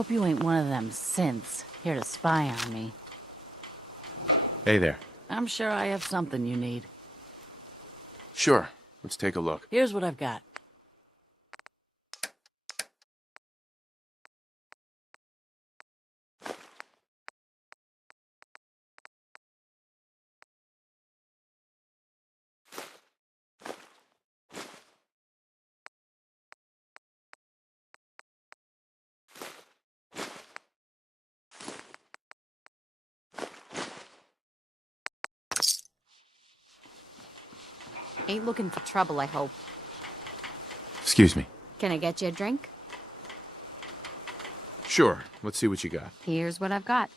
Hope you ain't one of them synths here to spy on me. Hey there. I'm sure I have something you need. Sure. Let's take a look. Here's what I've got. Ain't looking for trouble, I hope. Excuse me. Can I get you a drink? Sure. Let's see what you got. Here's what I've got.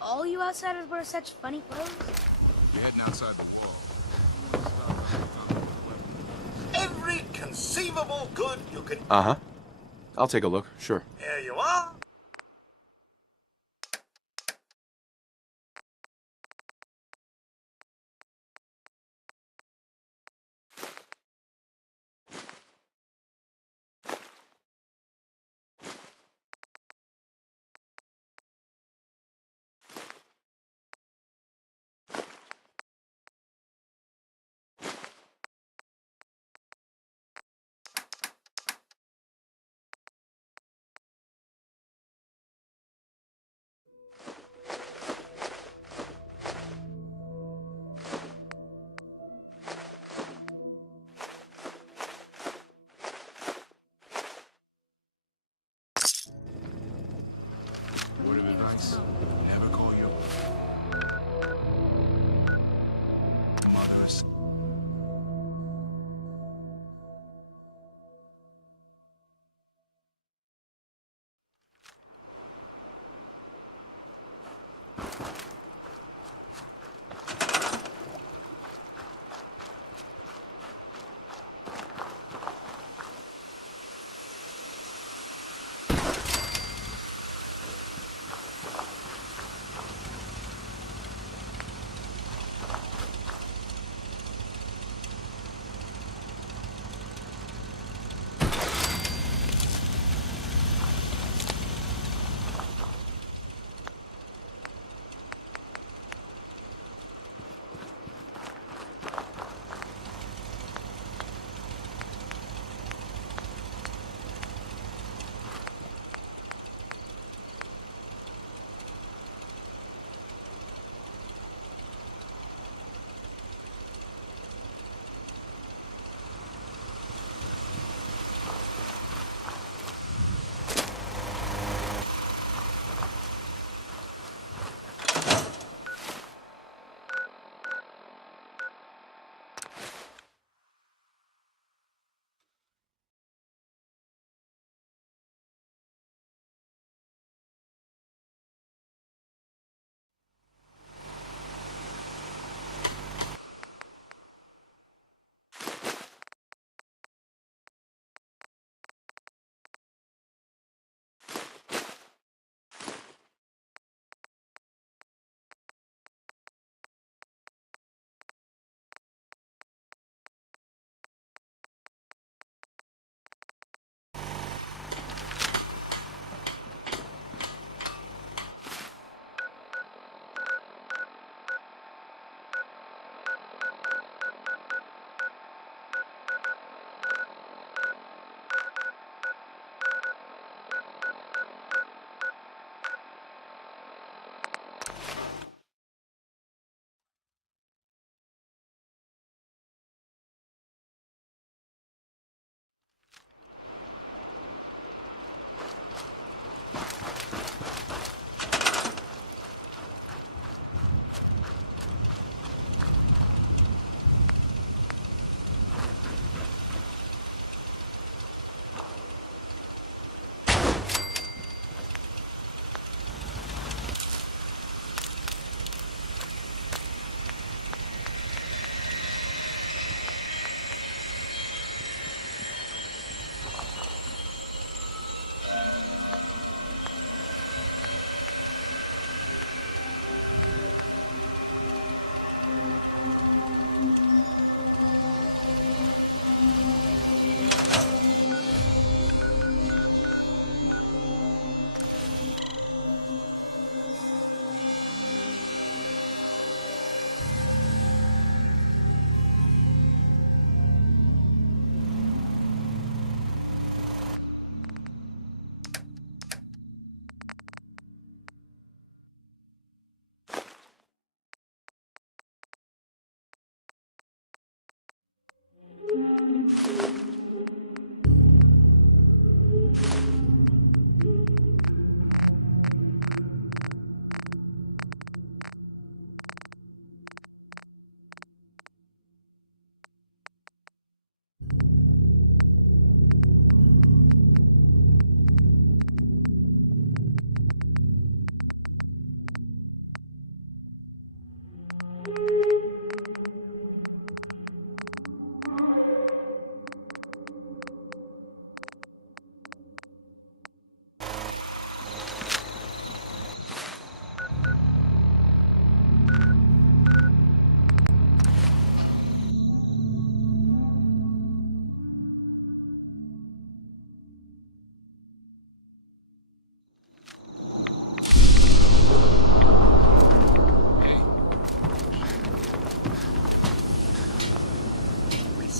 all you outsiders wear such funny clothes? You're heading outside the wall. Every conceivable good you can. Uh-huh. I'll take a look, sure. Here you are.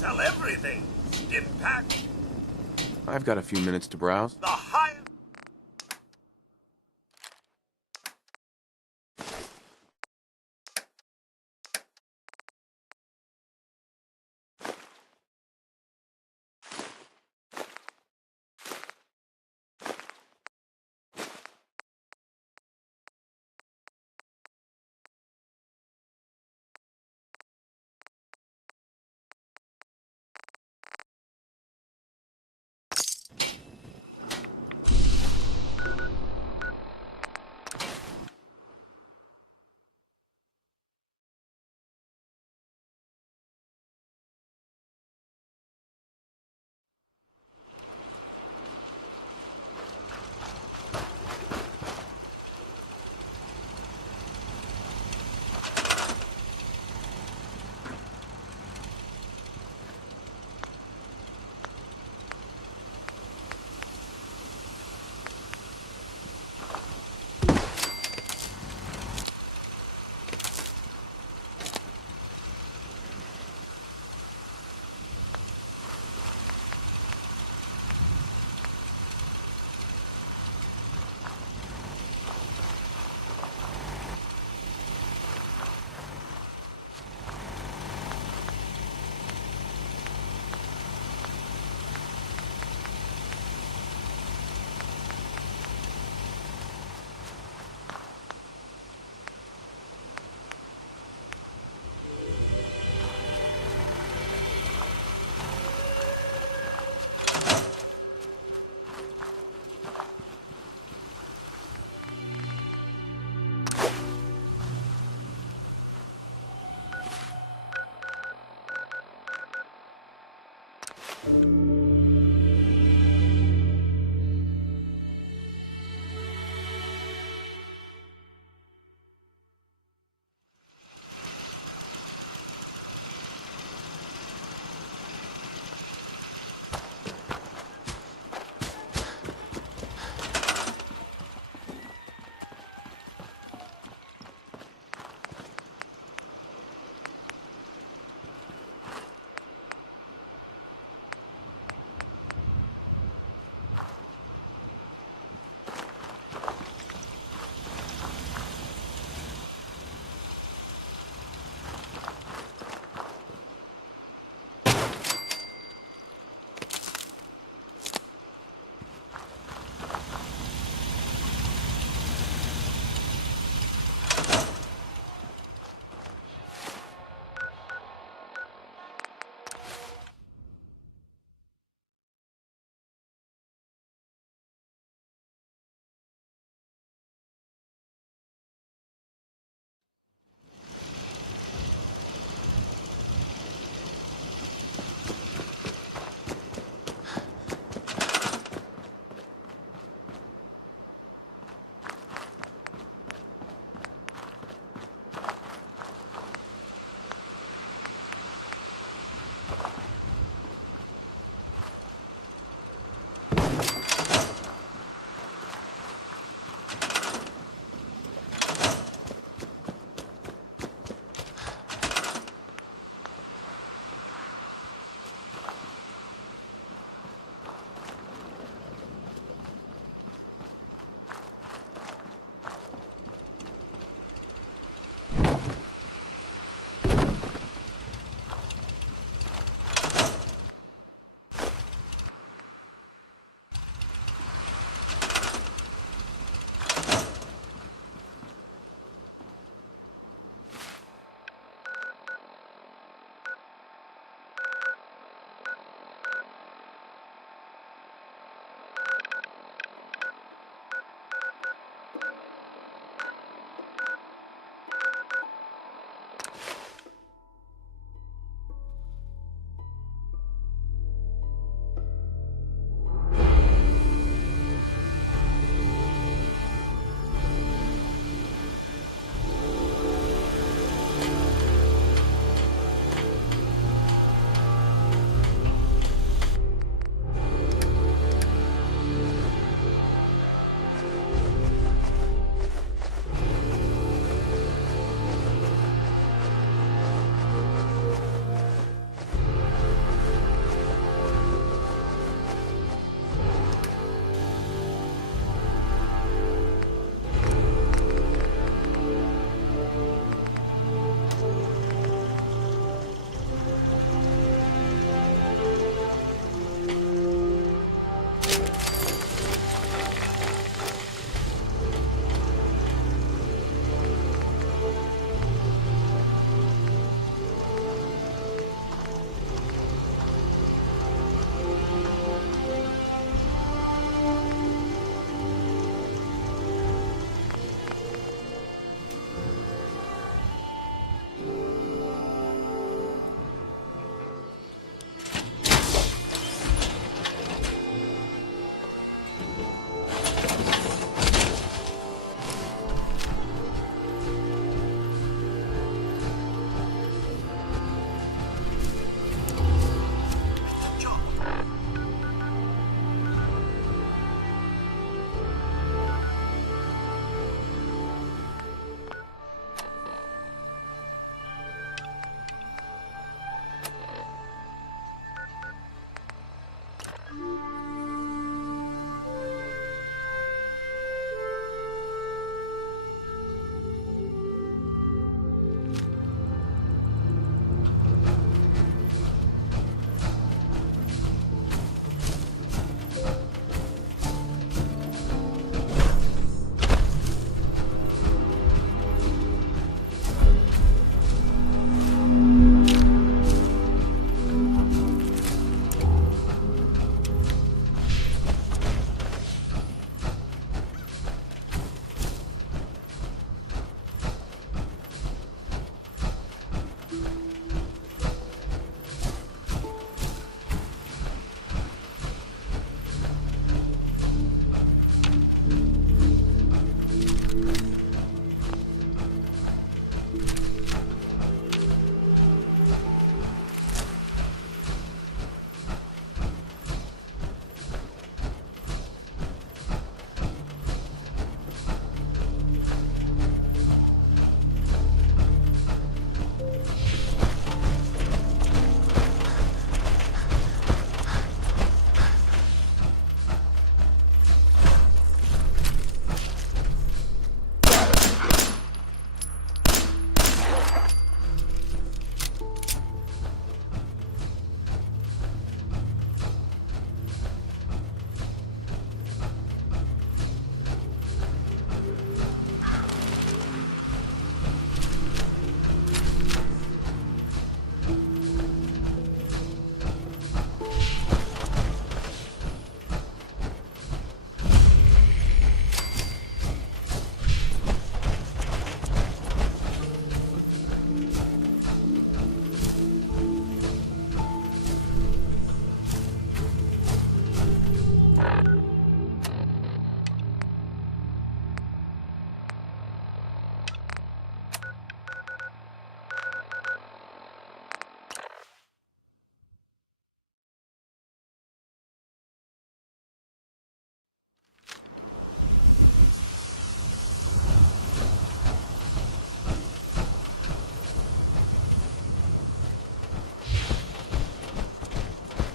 sell everything. Stim pack, I've got a few minutes to browse. the high.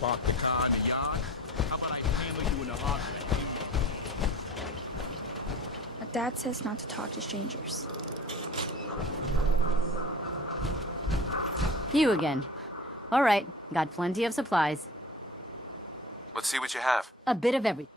Park the car in the yard. How about I handle you in the heart of it? My dad says not to talk to strangers. You again. All right, got plenty of supplies. Let's see what you have. A bit of everything.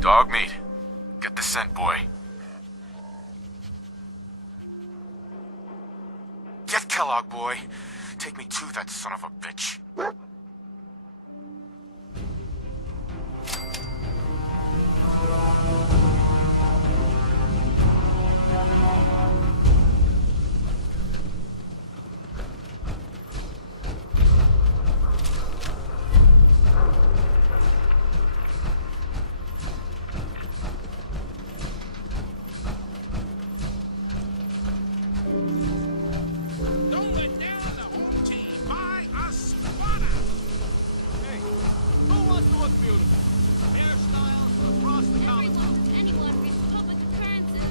Dog meat. Get the scent, boy. Get Kellogg, boy. Take me to that son of a bitch. Don't let down the home team by a spotter. Hey, who wants to look beautiful? Hairstyle across the college. Anyone reads public occurrences.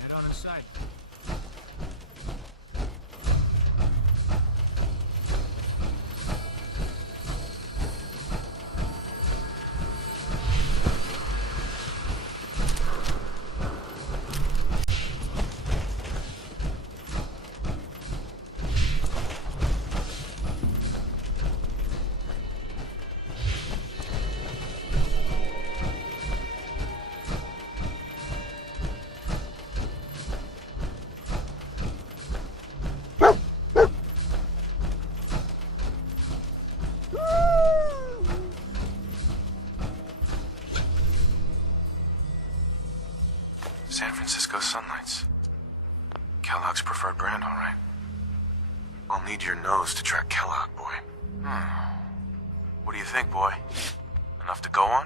Get on inside. San Francisco Sunlights. Kellogg's preferred brand, all right. I'll need your nose to track Kellogg, boy. What do you think, boy? Enough to go on?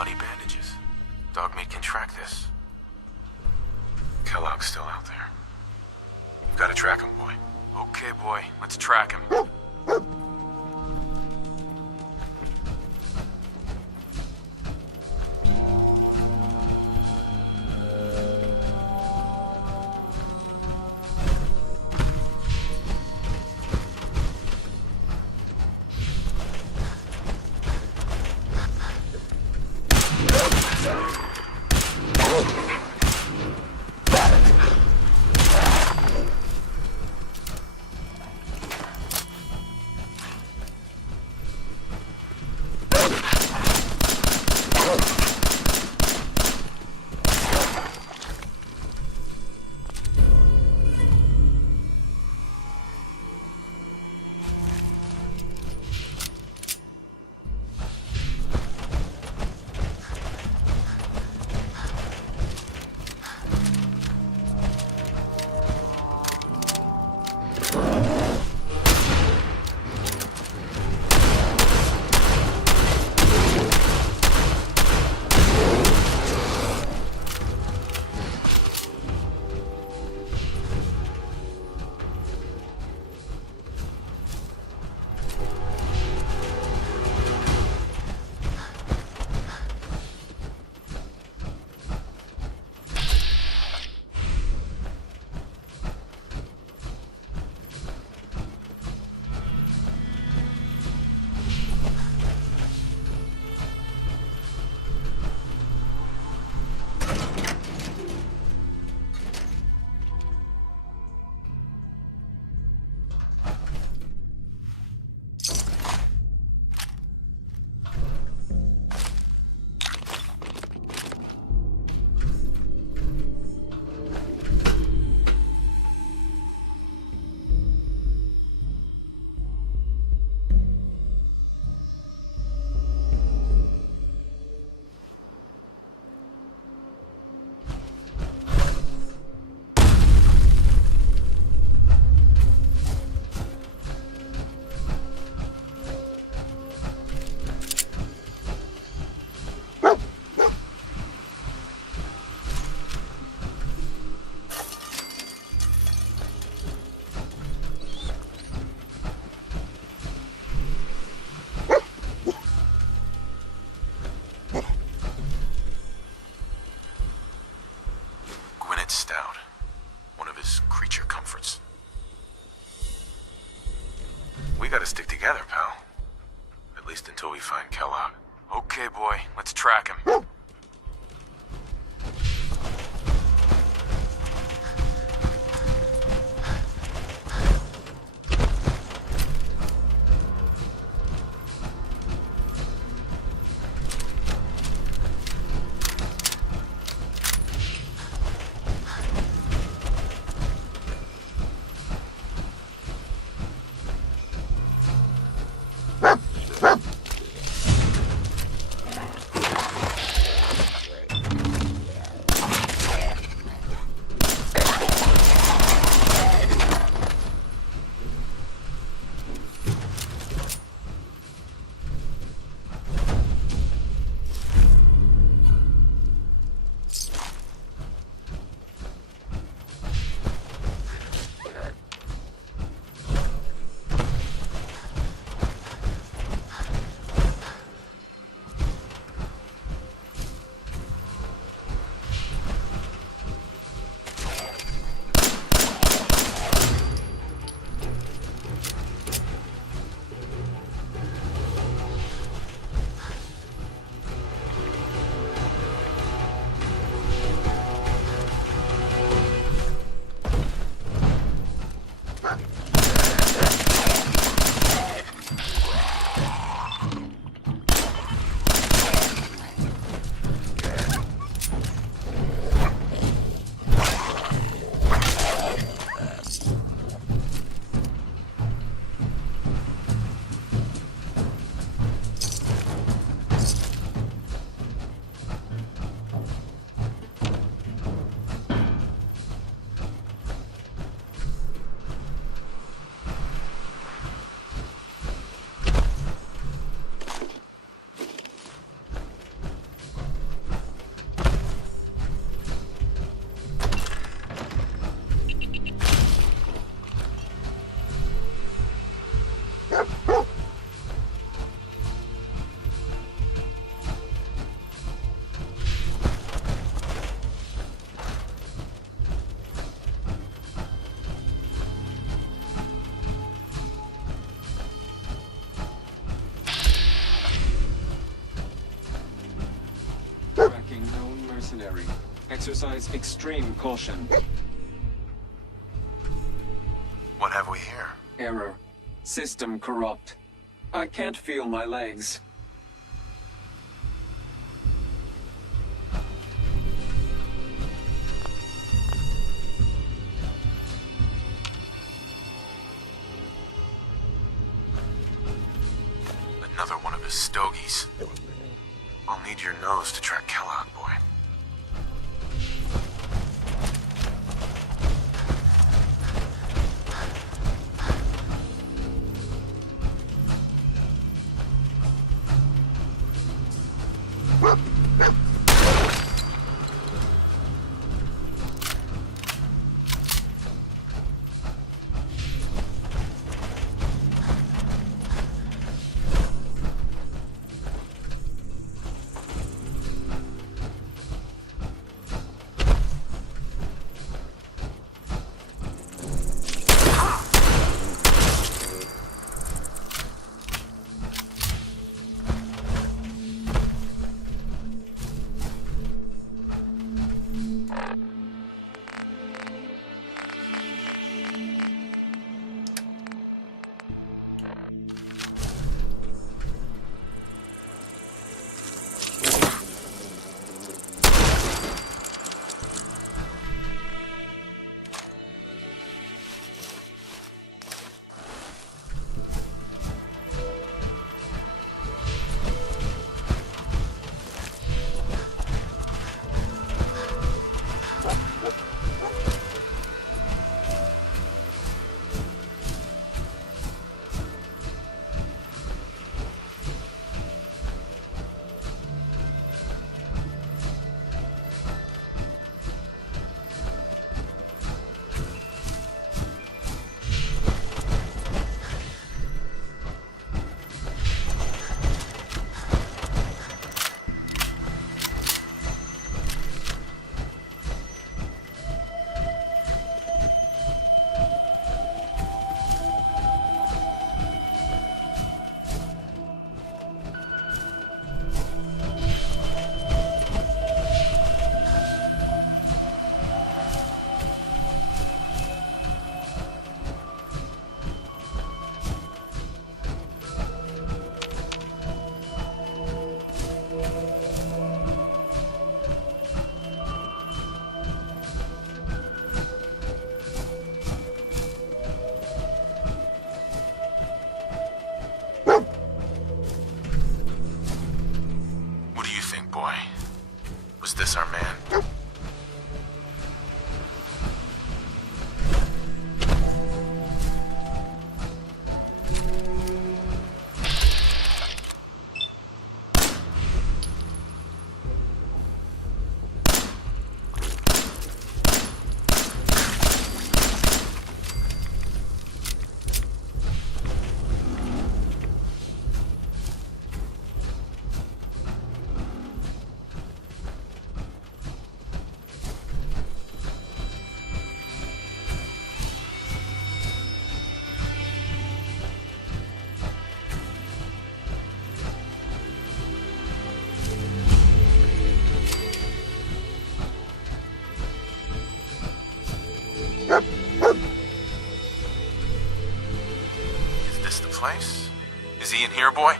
bloody bandages. Dogmeat can track this. Kellogg's still out there. You've got to track him, boy. Okay, boy. Let's track him. Stout. One of his creature comforts. We gotta stick together, pal. At least until we find Kellogg. Okay, boy. Let's track him. mercenary. Exercise extreme caution. What have we here? Error. System corrupt. I can't feel my legs. Another one of his stogies. I'll need your nose to track Kellogg, boy. Boy, was this our man? Is this the place? Is he in here, boy?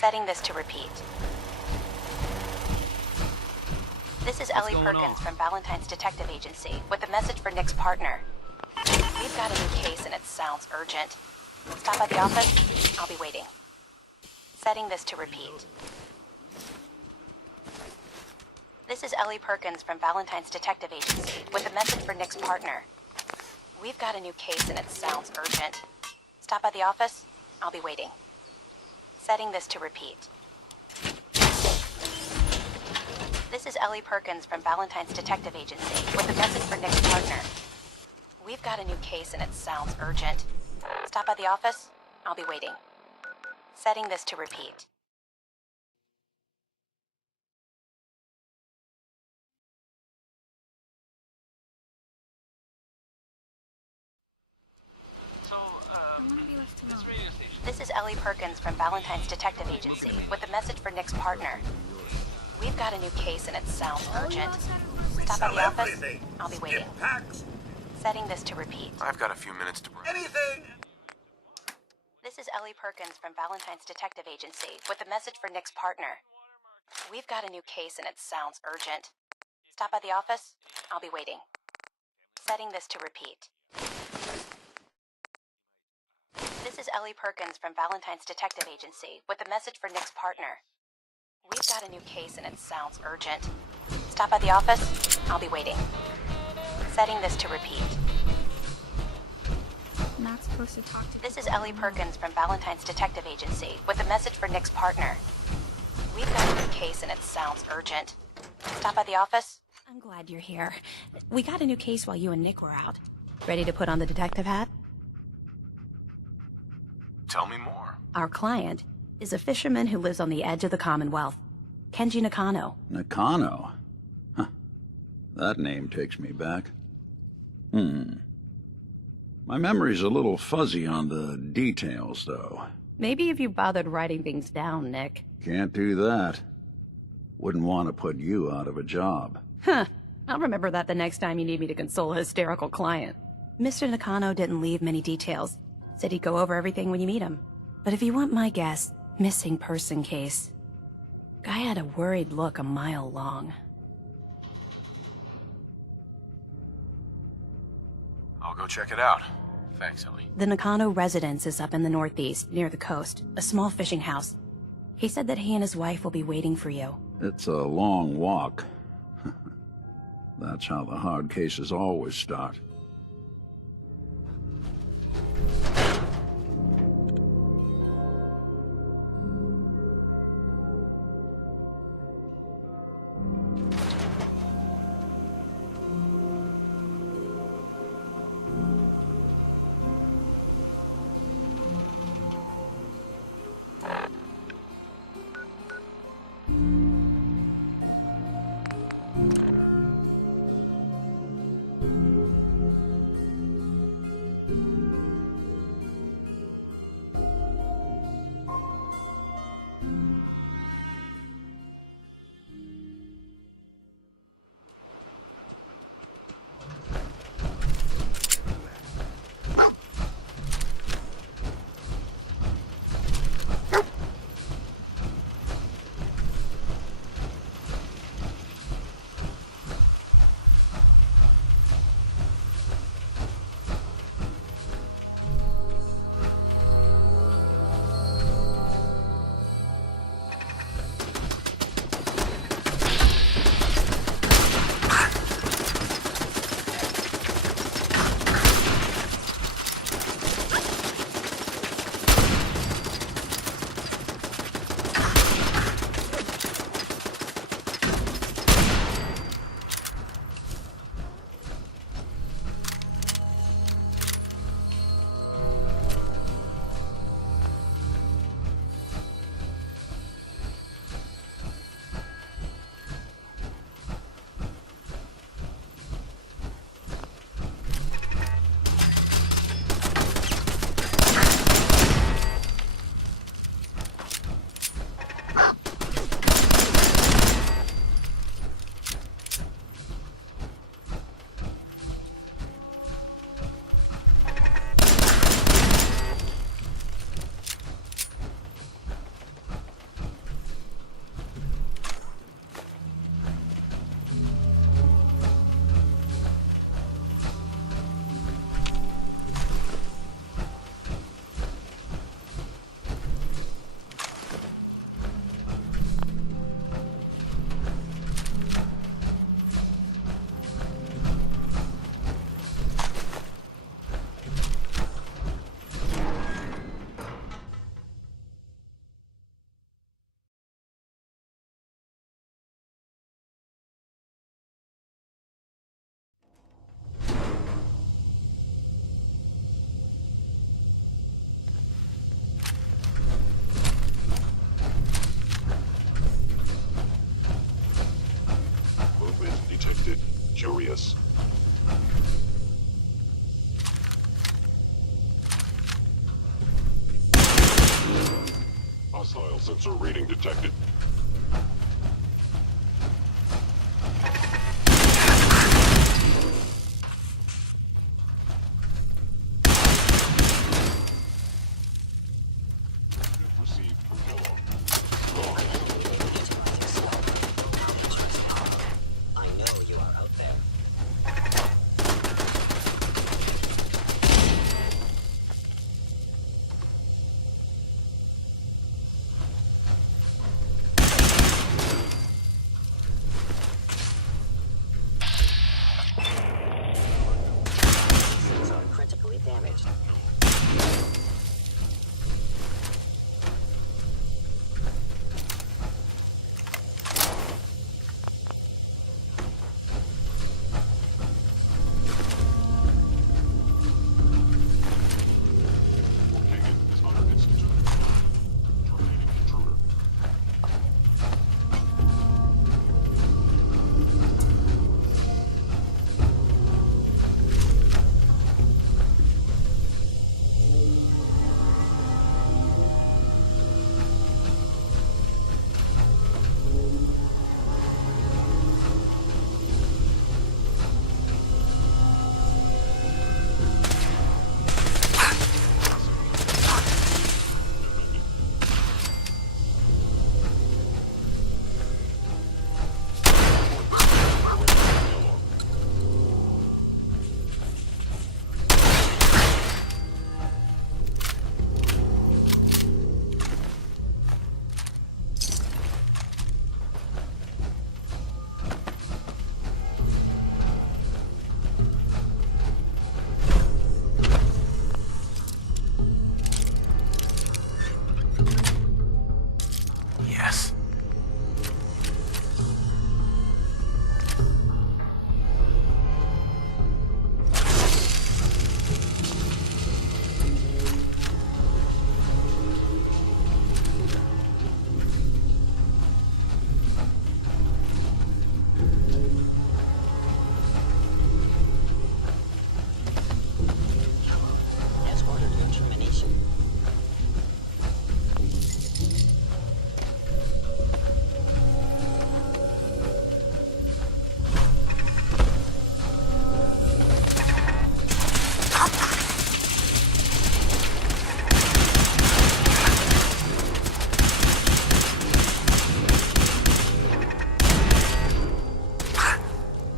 Setting this to repeat. This is Ellie Perkins from Valentine's Detective Agency with a message for Nick's partner. We've got a new case and it sounds urgent. Stop by the office. I'll be waiting. Setting this to repeat. This is Ellie Perkins from Valentine's Detective Agency with a message for Nick's partner. We've got a new case and it sounds urgent. Stop by the office. I'll be waiting. Setting this to repeat. This is Ellie Perkins from Valentine's Detective Agency with a message for Nick's partner. We've got a new case and it sounds urgent. Stop by the office. I'll be waiting. Setting this to repeat. This is Ellie Perkins from Valentine's Detective Agency with a message for Nick's partner. We've got a new case and it sounds urgent. Stop by the office. I'll be waiting. Setting this to repeat. I've got a few minutes to break. Anything? This is Ellie Perkins from Valentine's Detective Agency with a message for Nick's partner. We've got a new case and it sounds urgent. Stop by the office. I'll be waiting. Setting this to repeat. This is Ellie Perkins from Valentine's Detective Agency with a message for Nick's partner. We've got a new case and it sounds urgent. Stop by the office. I'll be waiting. Setting this to repeat. I'm not supposed to talk to This is Ellie Perkins from Valentine's Detective Agency with a message for Nick's partner. We've got a new case and it sounds urgent. Stop by the office. I'm glad you're here. We got a new case while you and Nick were out. Ready to put on the detective hat? Tell me more. Our client is a fisherman who lives on the edge of the Commonwealth. Kenji Nakano. Nakano? Huh. That name takes me back. My memory's a little fuzzy on the details, though. Maybe if you bothered writing things down, Nick. Can't do that. Wouldn't want to put you out of a job. Huh. I'll remember that the next time you need me to console a hysterical client. Mr. Nakano didn't leave many details. Said he'd go over everything when you meet him. But if you want my guess, missing person case. Guy had a worried look a mile long. I'll go check it out. Thanks, Ellie. The Nakano residence is up in the northeast, near the coast. A small fishing house. He said that he and his wife will be waiting for you. It's a long walk. That's how the hard cases always start. radius. Hostile sensor reading detected. Received from Kellogg. I know you are out there. Sensor critically damaged. Located is under institute. Terminating intruder. Yes. Has ordered your termination.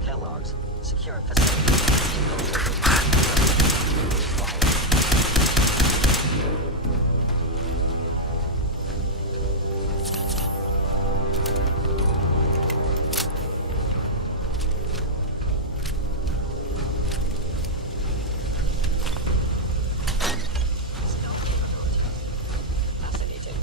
Kellogg's secure facility. Fascinating.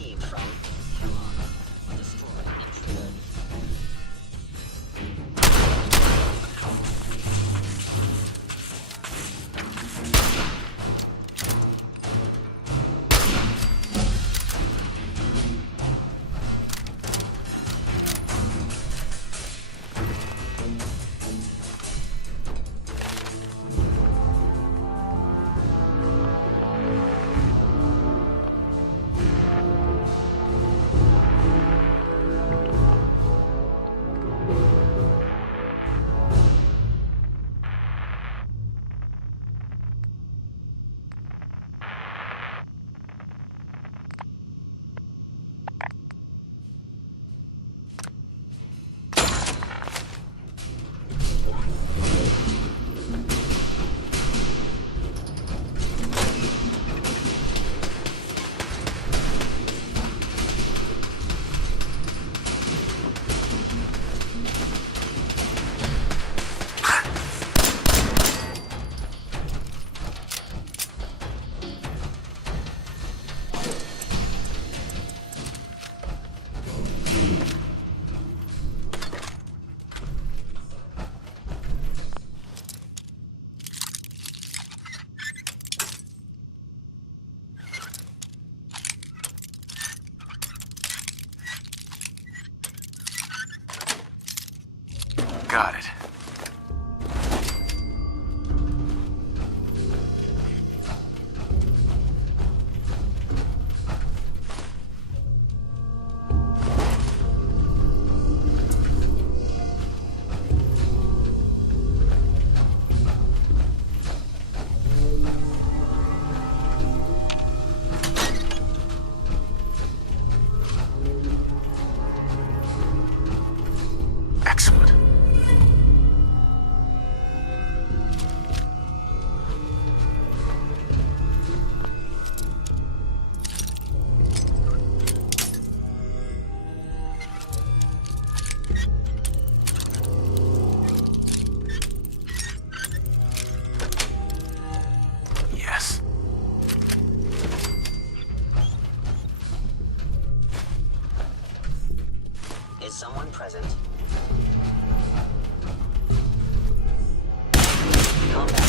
received from Kellogg. Destroy intruder. Got it. Excellent. Yes. Is someone present? Combat.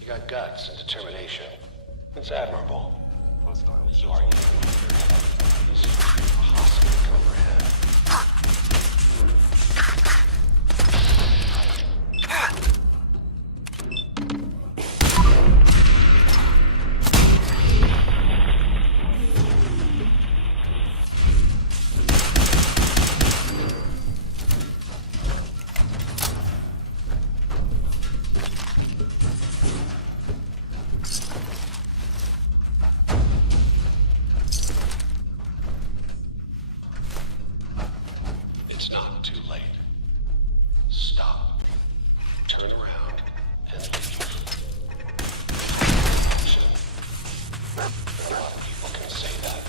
You got guts and determination. It's admirable. You are hospital overhead. It's not too late. Stop. Turn around and leave. A lot of people can say that.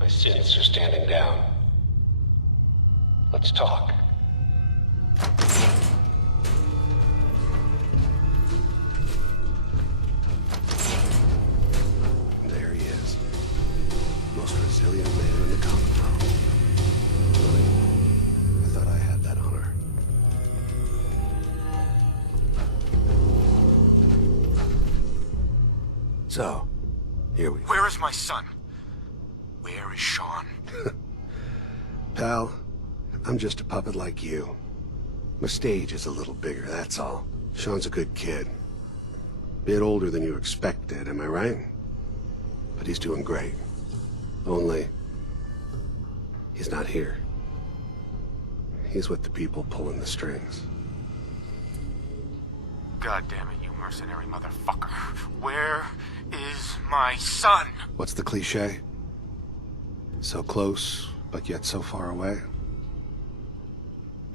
My synths are standing down. Let's talk. There he is. Most resilient man in the Commonwealth. Really? I thought I had that honor. So, here we go. Where is my son? Where is Sean? Pal, I'm just a puppet like you. My stage is a little bigger, that's all. Sean's a good kid. Bit older than you expected, am I right? But he's doing great. Only, he's not here. He's with the people pulling the strings. God damn it, you mercenary motherfucker. Where is my son? What's the cliche? So close, but yet so far away?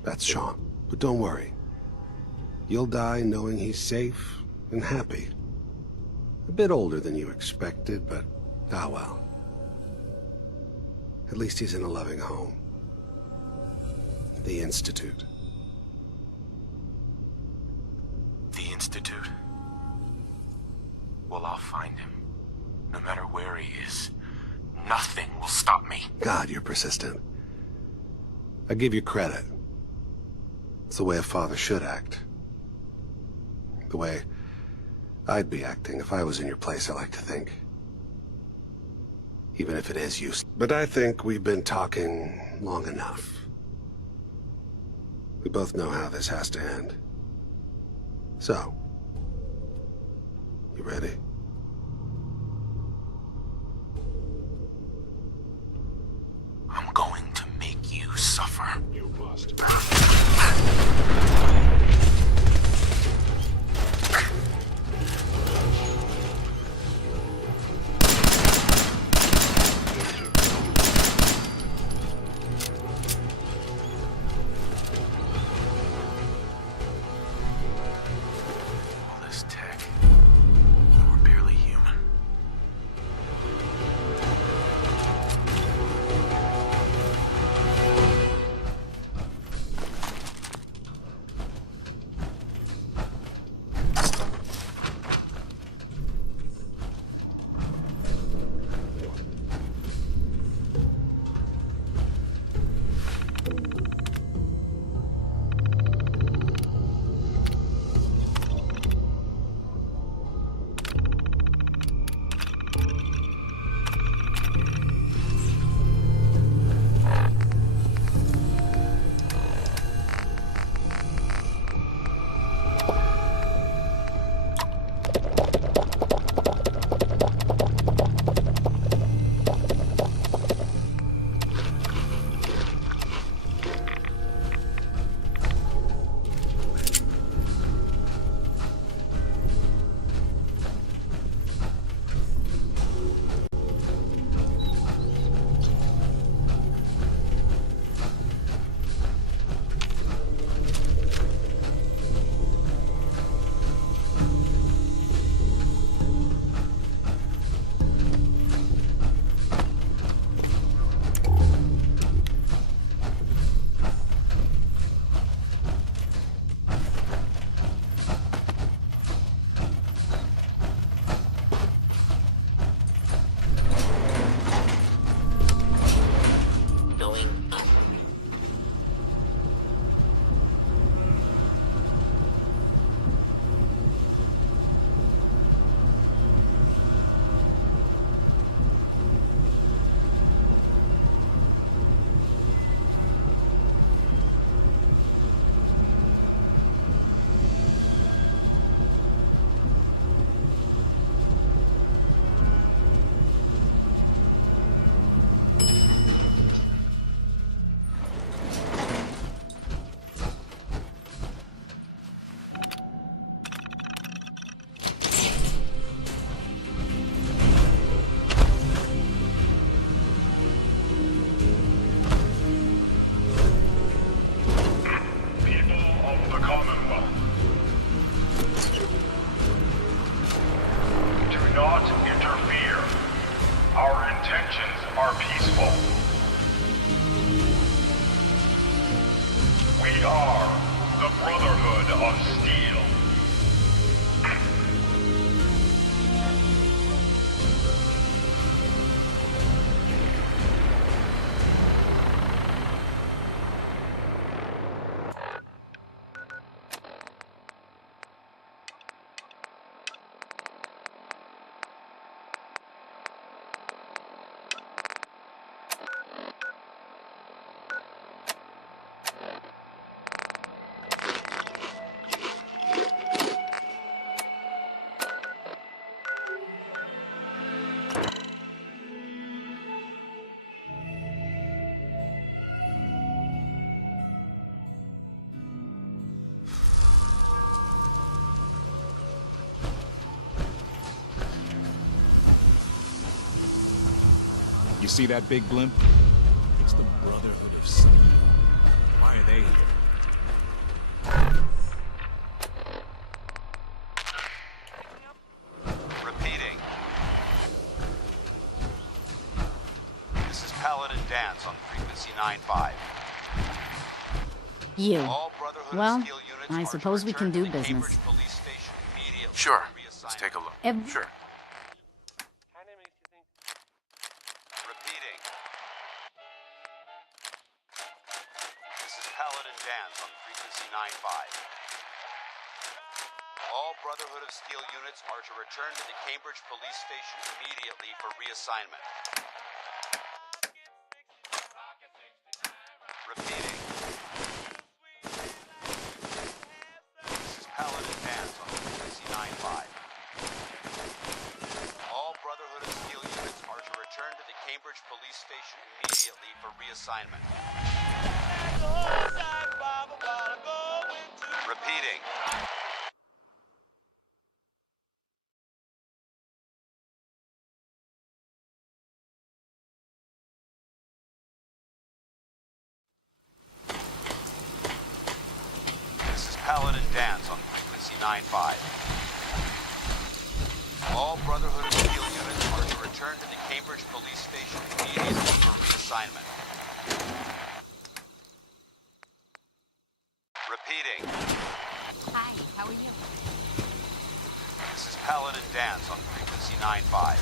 That's Sean. But don't worry. You'll die knowing he's safe and happy. A bit older than you expected, but ah well. At least he's in a loving home. The Institute. The Institute? Well, I'll find him. No matter where he is. Nothing will stop me. God, you're persistent. I give you credit. It's the way a father should act. The way I'd be acting if I was in your place, I like to think. Even if it is useless. But I think we've been talking long enough. We both know how this has to end. So, you ready? I'm going to make you suffer. You must. All this tech. No repair peaceful. We are the Brotherhood of Steel. You see that big blimp? It's the Brotherhood of Steel. Why are they here? Repeating. This is Paladin Dance on frequency 9-5. You. All Brotherhood of Well, Steel units I are to suppose we can return do to the business. Cambridge Police Station immediately Sure. for Let's take a look. Ev- Sure. Repeating. This is Paladin Dance on frequency 9-5. All Brotherhood of Steel units are to return to the Cambridge Police Station immediately for reassignment. Repeating. This is Paladin Dance on frequency 9-5. All Brotherhood of Steel units are to return to the Cambridge Police Station immediately for reassignment. Repeating. This is Paladin Dance on frequency 9-5. All Brotherhood of Steel units are to return to the Cambridge Police Station immediately for reassignment. Repeating. Hi, how are you? This is Paladin Dance on frequency 9-5.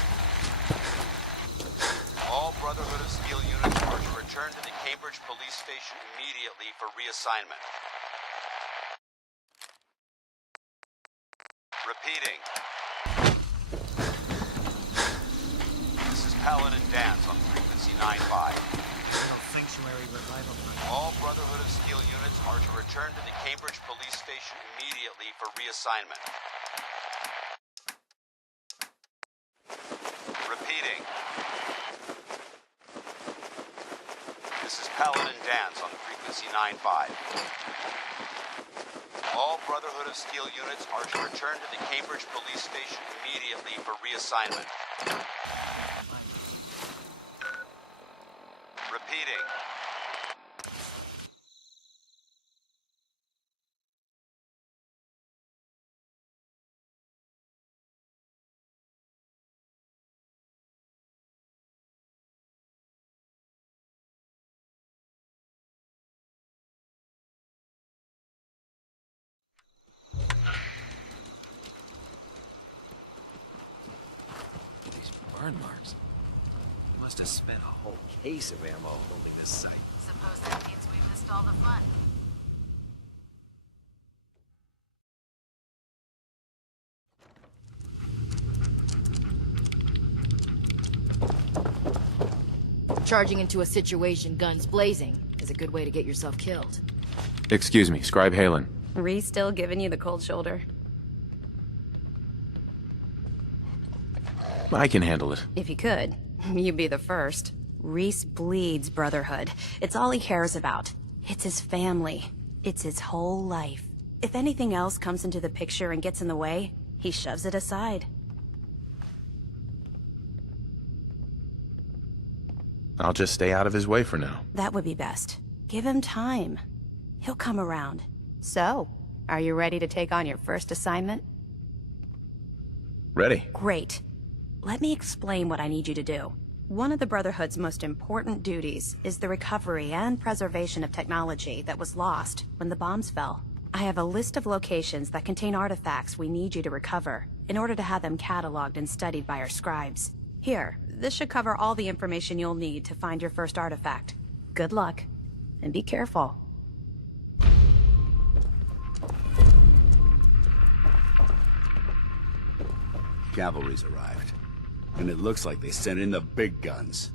All Brotherhood of Steel units are to return to the Cambridge Police Station immediately for reassignment. Repeating. This is Paladin Dance on frequency 9-5. Sanctuary revival. All Brotherhood of Steel units are to return to the Cambridge Police Station immediately for reassignment. Repeating. This is Paladin Dance on frequency 9-5. All Brotherhood of Steel units are to return to the Cambridge Police Station immediately for reassignment. Repeating. These burn marks. Must have spent a whole case of ammo holding this site. Suppose that means we missed all the fun. Charging into a situation guns blazing is a good way to get yourself killed. Excuse me, Scribe Halen. Reese still giving you the cold shoulder? I can handle it. If you could, you'd be the first. Reese bleeds Brotherhood. It's all he cares about. It's his family. It's his whole life. If anything else comes into the picture and gets in the way, he shoves it aside. I'll just stay out of his way for now. That would be best. Give him time. He'll come around. So, are you ready to take on your first assignment? Ready. Great. Let me explain what I need you to do. One of the Brotherhood's most important duties is the recovery and preservation of technology that was lost when the bombs fell. I have a list of locations that contain artifacts we need you to recover in order to have them cataloged and studied by our scribes. Here, this should cover all the information you'll need to find your first artifact. Good luck, and be careful. Cavalry's arrived, and it looks like they sent in the big guns.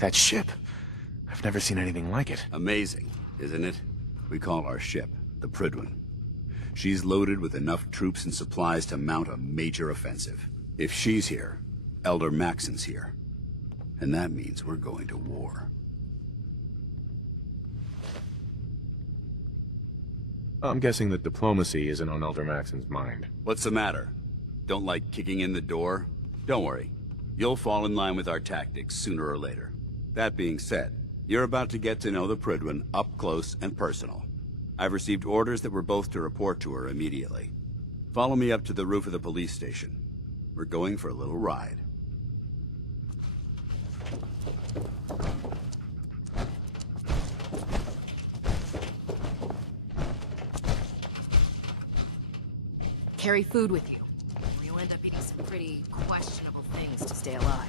That ship. I've never seen anything like it. Amazing, isn't it? We call our ship the Prydwen. She's loaded with enough troops and supplies to mount a major offensive. If she's here, Elder Maxon's here. And that means we're going to war. I'm guessing that diplomacy isn't on Elder Maxon's mind. What's the matter? Don't like kicking in the door? Don't worry. You'll fall in line with our tactics sooner or later. That being said, you're about to get to know the Prydwen up close and personal. I've received orders that we're both to report to her immediately. Follow me up to the roof of the police station. We're going for a little ride. Carry food with you, or you'll end up eating some pretty questionable things to stay alive.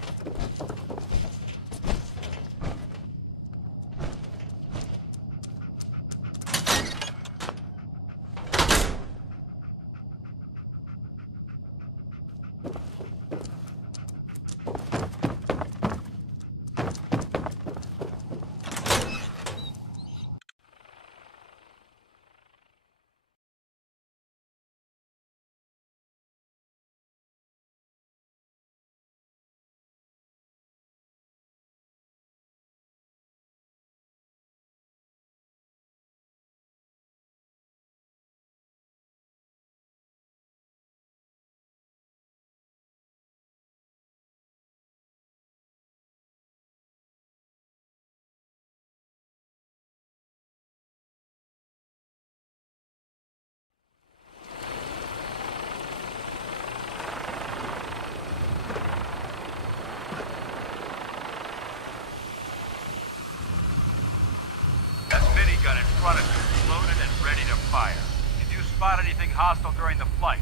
Gun in front of you, loaded and ready to fire. If you spot anything hostile during the flight,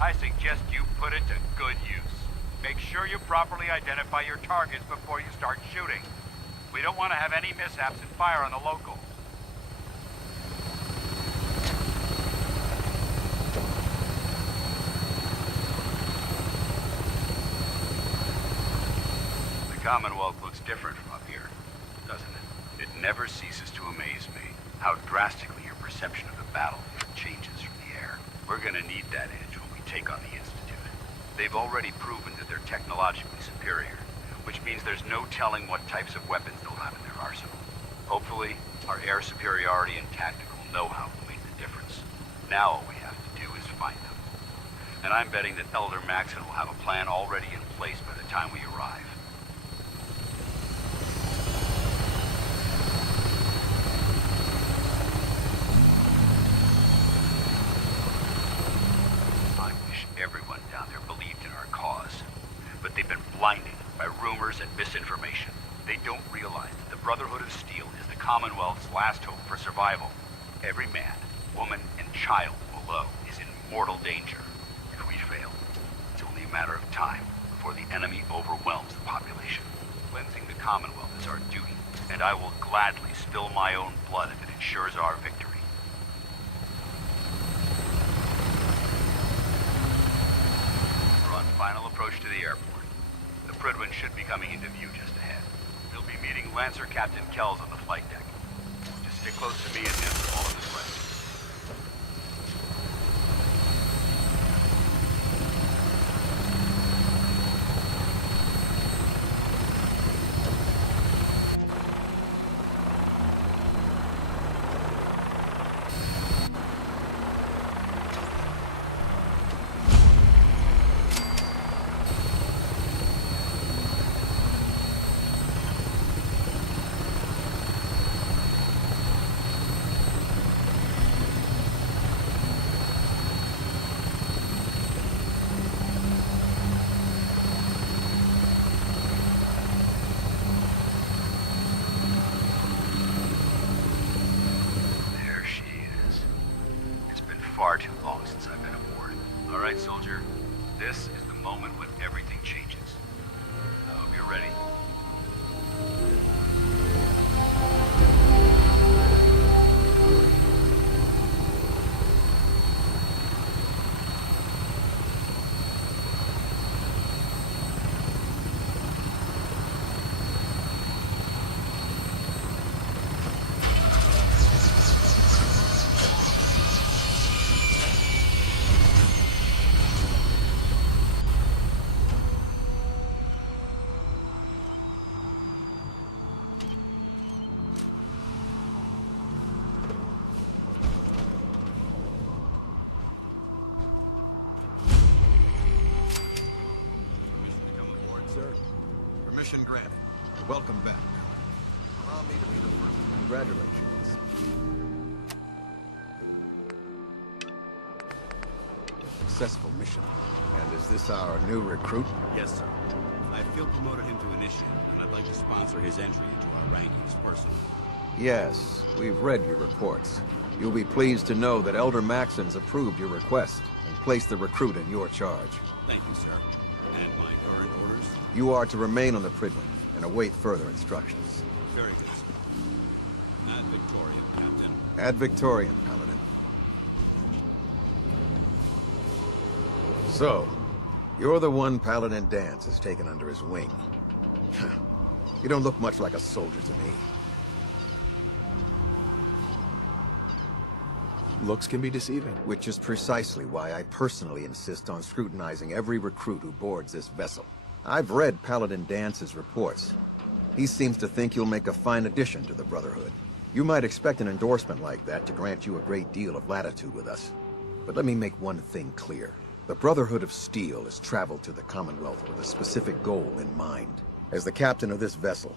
I suggest you put it to good use. Make sure you properly identify your targets before you start shooting. We don't want to have any mishaps and fire on the locals. The Commonwealth looks different from up here, doesn't it? It never ceases to amaze me how drastically your perception of the battlefield changes from the air. We're gonna need that edge when we take on the Institute. They've already proven that they're technologically superior, which means there's no telling what types of weapons they'll have in their arsenal. Hopefully, our air superiority and tactical know-how will make the difference. Now all we have to do is find them. And I'm betting that Elder Maxon will have a plan already in place by the time we arrive. Everyone down there believed in our cause, but they've been blinded by rumors and misinformation. They don't realize that the Brotherhood of Steel is the Commonwealth's last hope for survival. Every man, woman, and child below is in mortal danger. If we fail, it's only a matter of time before the enemy overwhelms the population. Cleansing the Commonwealth is our duty, and I will gladly spill my own blood if it ensures our victory. Final approach to the airport. The Prydwen should be coming into view just ahead. We'll be meeting Lancer Captain Kells on the flight deck. Just stick close to me and him all of this way. sir. Permission granted. Welcome back. Allow me to be the first. Congratulations. Successful mission. And is this our new recruit? Yes, sir. I feel promoted him to initiate, and I'd like to sponsor his entry into our rankings personally. Yes, we've read your reports. You'll be pleased to know that Elder Maxon's approved your request and placed the recruit in your charge. Thank you, sir. And my current orders? You are to remain on the Pridwin and await further instructions. Very good, sir. Ad Victoriam, Captain. Ad Victoriam, Paladin. So, you're the one Paladin Danse has taken under his wing. You don't look much like a soldier to me. Looks can be deceiving. Which is precisely why I personally insist on scrutinizing every recruit who boards this vessel. I've read Paladin Dance's reports. He seems to think you'll make a fine addition to the Brotherhood. You might expect an endorsement like that to grant you a great deal of latitude with us. But let me make one thing clear. The Brotherhood of Steel has traveled to the Commonwealth with a specific goal in mind. As the captain of this vessel,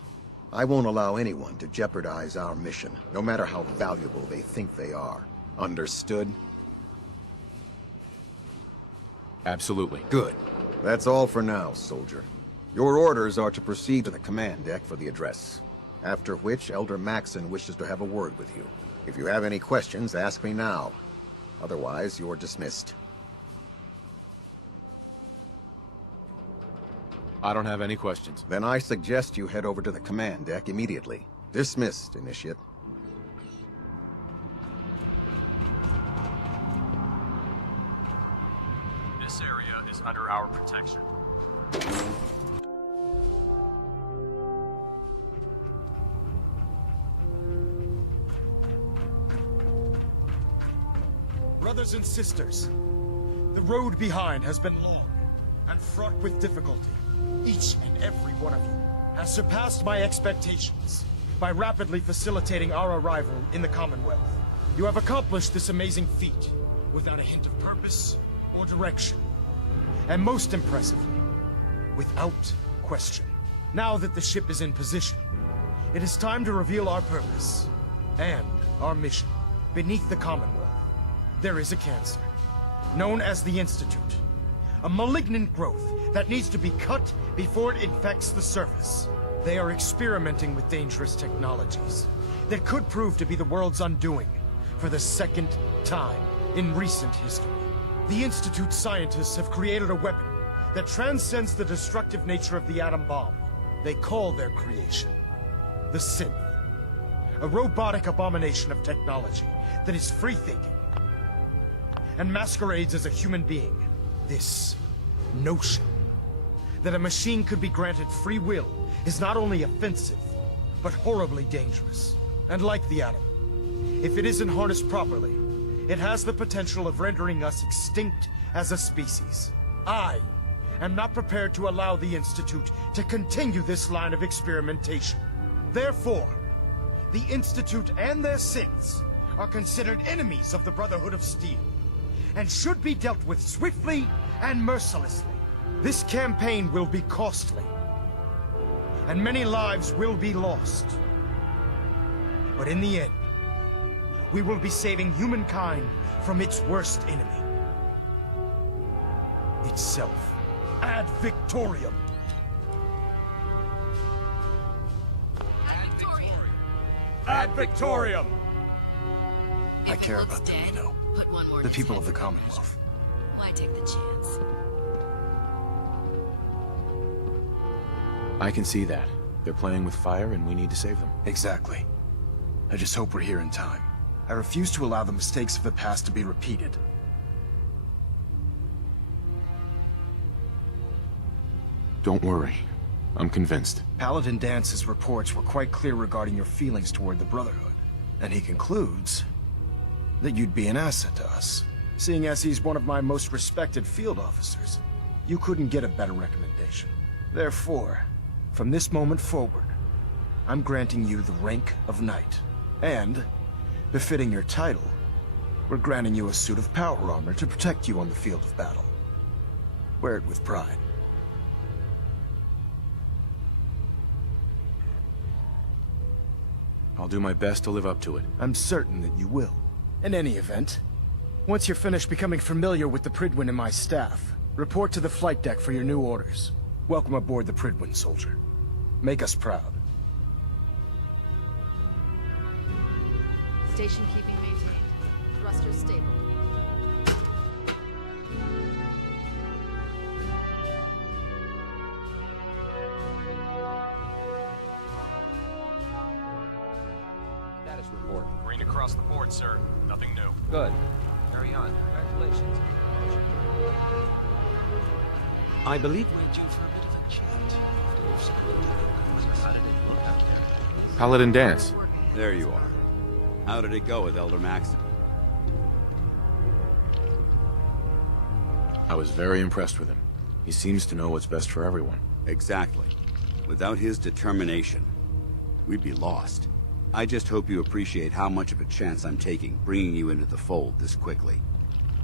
I won't allow anyone to jeopardize our mission, no matter how valuable they think they are. Understood? Absolutely. Good. That's all for now, soldier. Your orders are to proceed to the command deck for the address. After which, Elder Maxon wishes to have a word with you. If you have any questions, ask me now. Otherwise, you're dismissed. I don't have any questions. Then I suggest you head over to the command deck immediately. Dismissed, Initiate. This area is under our protection. Brothers and sisters, the road behind has been long and fraught with difficulty. Each and every one of you has surpassed my expectations by rapidly facilitating our arrival in the Commonwealth. You have accomplished this amazing feat without a hint of purpose or direction. And most impressively, without question. Now that the ship is in position, it is time to reveal our purpose and our mission. Beneath the Commonwealth, there is a cancer, known as the Institute. A malignant growth that needs to be cut before it infects the surface. They are experimenting with dangerous technologies that could prove to be the world's undoing for the second time in recent history. The Institute scientists have created a weapon that transcends the destructive nature of the atom bomb. They call their creation the Synth. A robotic abomination of technology that is free-thinking and masquerades as a human being. This notion that a machine could be granted free will is not only offensive, but horribly dangerous. And like the atom, if it isn't harnessed properly, it has the potential of rendering us extinct as a species. I am not prepared to allow the Institute to continue this line of experimentation. Therefore, the Institute and their synths are considered enemies of the Brotherhood of Steel, and should be dealt with swiftly and mercilessly. This campaign will be costly, and many lives will be lost. But in the end, we will be saving humankind from its worst enemy. Itself. Ad Victoriam. Ad Victoriam! I care about them, you know. The people of the Commonwealth. Why take the chance? I can see that. They're playing with fire and we need to save them. Exactly. I just hope we're here in time. I refuse to allow the mistakes of the past to be repeated. Don't worry. I'm convinced. Paladin Dance's reports were quite clear regarding your feelings toward the Brotherhood. And he concludes that you'd be an asset to us. Seeing as he's one of my most respected field officers, you couldn't get a better recommendation. Therefore, from this moment forward, I'm granting you the rank of Knight. And, befitting your title, we're granting you a suit of power armor to protect you on the field of battle. Wear it with pride. I'll do my best to live up to it. I'm certain that you will. In any event, once you're finished becoming familiar with the Prydwen and my staff, report to the flight deck for your new orders. Welcome aboard the Prydwen, soldier. Make us proud. Station keeping maintained. Thrusters stable. Status report. Green across the board, sir. Nothing new. Good. Carry on. Congratulations. I believe we're due for a bit of a chat. After you've spoken with Paladin out there. Paladin Dance. There you are. How did it go with Elder Maxton? I was very impressed with him. He seems to know what's best for everyone. Exactly. Without his determination, we'd be lost. I just hope you appreciate how much of a chance I'm taking bringing you into the fold this quickly.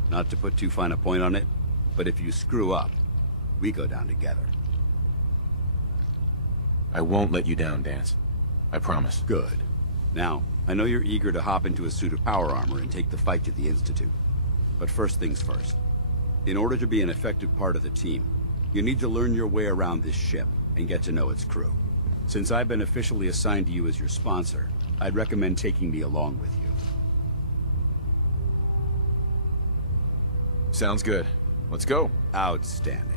Not to put too fine a point on it, but if you screw up, we go down together. I won't let you down, Dance. I promise. Good. Now, I know you're eager to hop into a suit of power armor and take the fight to the Institute. But first things first. In order to be an effective part of the team, you need to learn your way around this ship and get to know its crew. Since I've been officially assigned to you as your sponsor, I'd recommend taking me along with you. Sounds good. Let's go. Outstanding.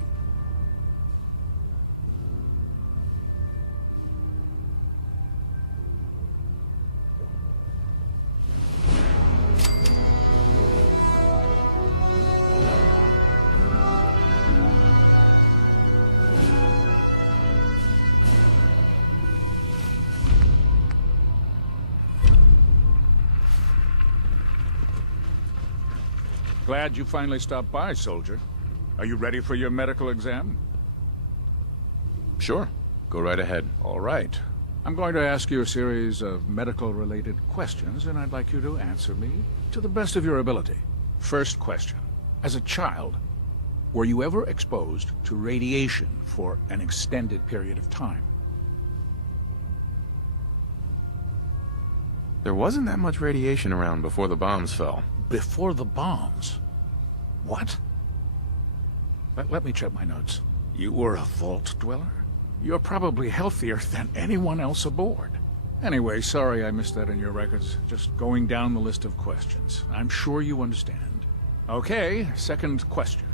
Glad you finally stopped by, soldier. Are you ready for your medical exam? Sure. Go right ahead. All right. I'm going to ask you a series of medical-related questions, and I'd like you to answer me to the best of your ability. First question. As a child, were you ever exposed to radiation for an extended period of time? There wasn't that much radiation around before the bombs fell. Before the bombs? What? Let me check my notes. You were a vault dweller? You're probably healthier than anyone else aboard. Anyway, sorry I missed that in your records. Just going down the list of questions. I'm sure you understand. Okay, second question.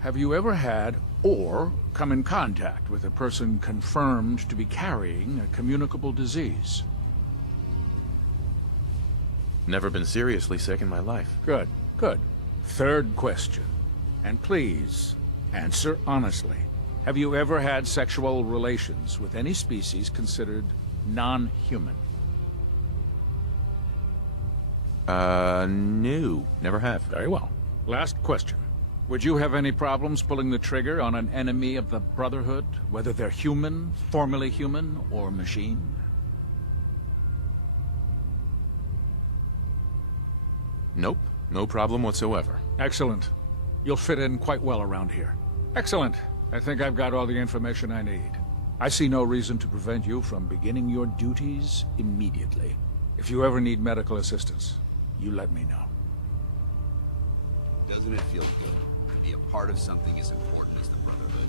Have you ever had or come in contact with a person confirmed to be carrying a communicable disease? Never been seriously sick in my life. Good, good. Third question. And please, answer honestly. Have you ever had sexual relations with any species considered non-human? No. Never have. Very well. Last question. Would you have any problems pulling the trigger on an enemy of the Brotherhood, whether they're human, formerly human, or machine? Nope. No problem whatsoever. Excellent. You'll fit in quite well around here. Excellent. I think I've got all the information I need. I see no reason to prevent you from beginning your duties immediately. If you ever need medical assistance, you let me know. Doesn't it feel good to be a part of something as important as the Brotherhood?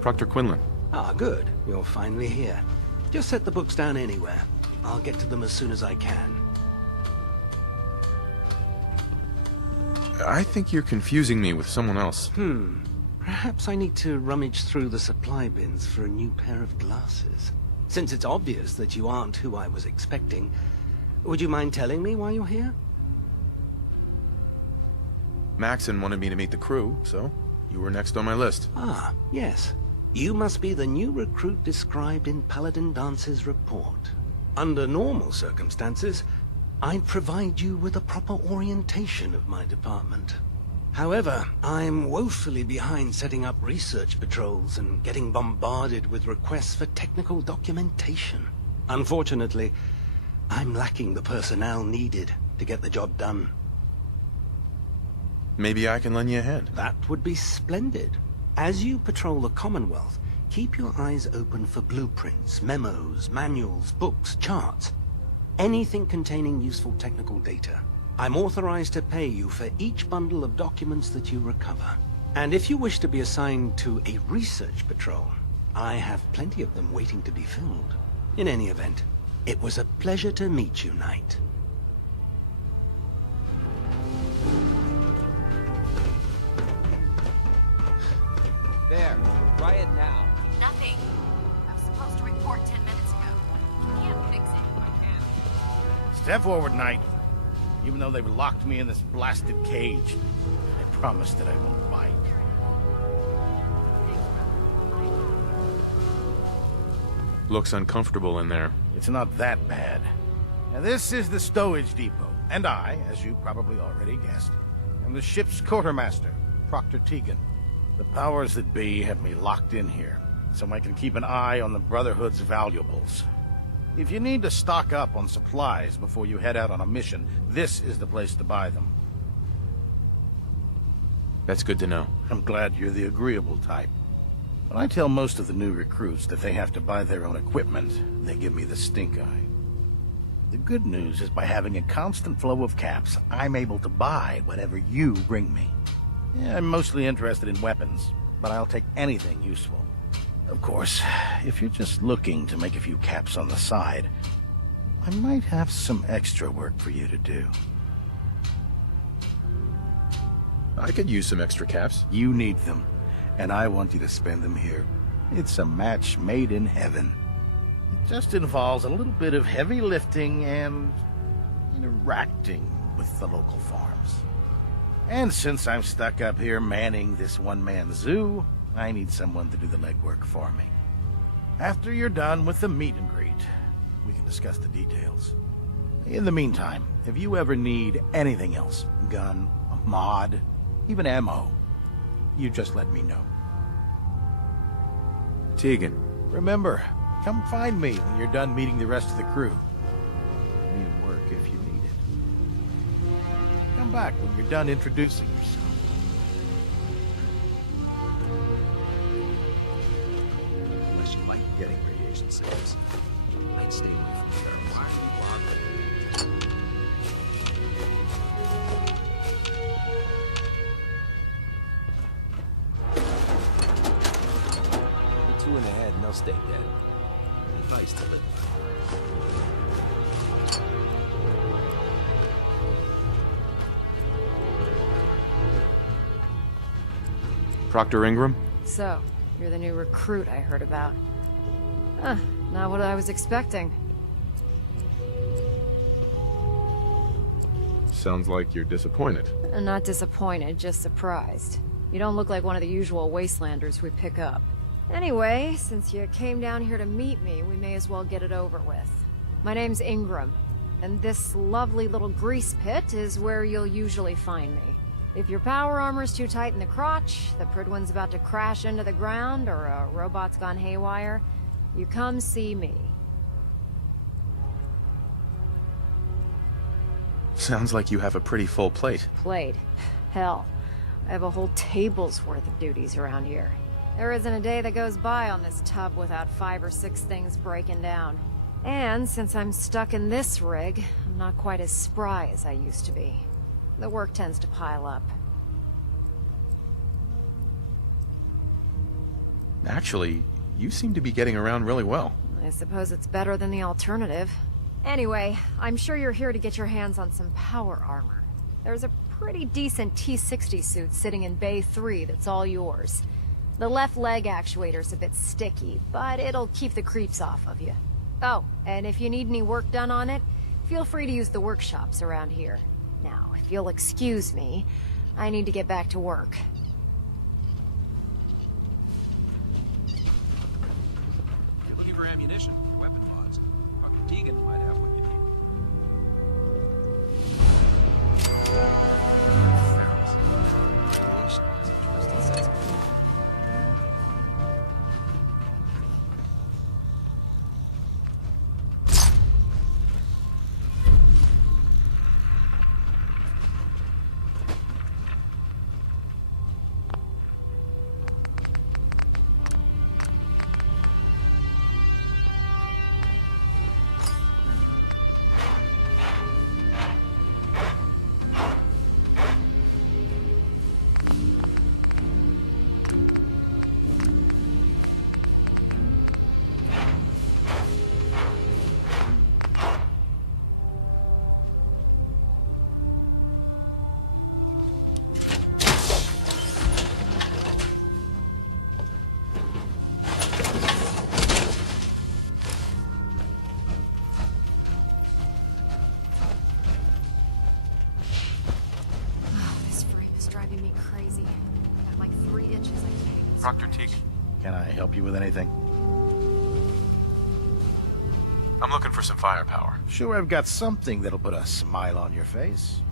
Proctor Quinlan. Ah, good. You're finally here. Just set the books down anywhere. I'll get to them as soon as I can. I think you're confusing me with someone else. Perhaps I need to rummage through the supply bins for a new pair of glasses. Since it's obvious that you aren't who I was expecting, would you mind telling me why you're here? Maxon wanted me to meet the crew, so you were next on my list. Ah, yes. You must be the new recruit described in Paladin Dance's report. Under normal circumstances, I'd provide you with a proper orientation of my department. However, I'm woefully behind setting up research patrols and getting bombarded with requests for technical documentation. Unfortunately, I'm lacking the personnel needed to get the job done. Maybe I can lend you a hand. That would be splendid. As you patrol the Commonwealth, Keep your eyes open for blueprints, memos, manuals, books, charts. Anything containing useful technical data. I'm authorized to pay you for each bundle of documents that you recover. And if you wish to be assigned to a research patrol, I have plenty of them waiting to be filled. In any event, it was a pleasure to meet you, Knight. There. Try it now. Nothing. I was supposed to report 10 minutes ago. You can't fix it. Step forward, Knight. Even though they've locked me in this blasted cage, I promise that I won't bite. Looks uncomfortable in there. It's not that bad. Now, this is the stowage depot, and I, as you probably already guessed, am the ship's quartermaster, Proctor Tegan. The powers that be have me locked in here, so I can keep an eye on the Brotherhood's valuables. If you need to stock up on supplies before you head out on a mission, this is the place to buy them. That's good to know. I'm glad you're the agreeable type. When I tell most of the new recruits that they have to buy their own equipment, they give me the stink eye. The good news is by having a constant flow of caps, I'm able to buy whatever you bring me. Yeah, I'm mostly interested in weapons, but I'll take anything useful. Of course, if you're just looking to make a few caps on the side, I might have some extra work for you to do. I could use some extra caps. You need them, and I want you to spend them here. It's a match made in heaven. It just involves a little bit of heavy lifting and interacting with the local farms. And since I'm stuck up here manning this one-man zoo, I need someone to do the legwork for me. After you're done with the meet and greet, we can discuss the details. In the meantime, if you ever need anything else, gun, a mod, even ammo, you just let me know. Tegan. Remember, come find me when you're done meeting the rest of the crew. I need work if you need it. Come back when you're done introducing yourself. Unless you like getting radiation sickness, I'd stay away from here. Why are you bothering? Put 2 in the head and they'll stay dead. Nice to live. Proctor Ingram? So, you're the new recruit I heard about. Huh, not what I was expecting. Sounds like you're disappointed. I'm not disappointed, just surprised. You don't look like one of the usual wastelanders we pick up. Anyway, since you came down here to meet me, we may as well get it over with. My name's Ingram, and this lovely little grease pit is where you'll usually find me. If your power armor's too tight in the crotch, the Pridwan's about to crash into the ground, or a robot's gone haywire, you come see me. Sounds like you have a pretty full plate. Plate? Hell, I have a whole table's worth of duties around here. There isn't a day that goes by on this tub without 5 or 6 things breaking down. And since I'm stuck in this rig, I'm not quite as spry as I used to be. The work tends to pile up. Actually, you seem to be getting around really well. I suppose it's better than the alternative. Anyway, I'm sure you're here to get your hands on some power armor. There's a pretty decent T-60 suit sitting in Bay 3 that's all yours. The left leg actuator's a bit sticky, but it'll keep the creeps off of you. Oh, and if you need any work done on it, feel free to use the workshops around here. Now, if you'll excuse me, I need to get back to work. You're looking for ammunition, weapon mods. Dr. Tegan might have what you need. Radiation has a twisted sense of humor. Proctor Teague. Can I help you with anything? I'm looking for some firepower. Sure, I've got something that'll put a smile on your face.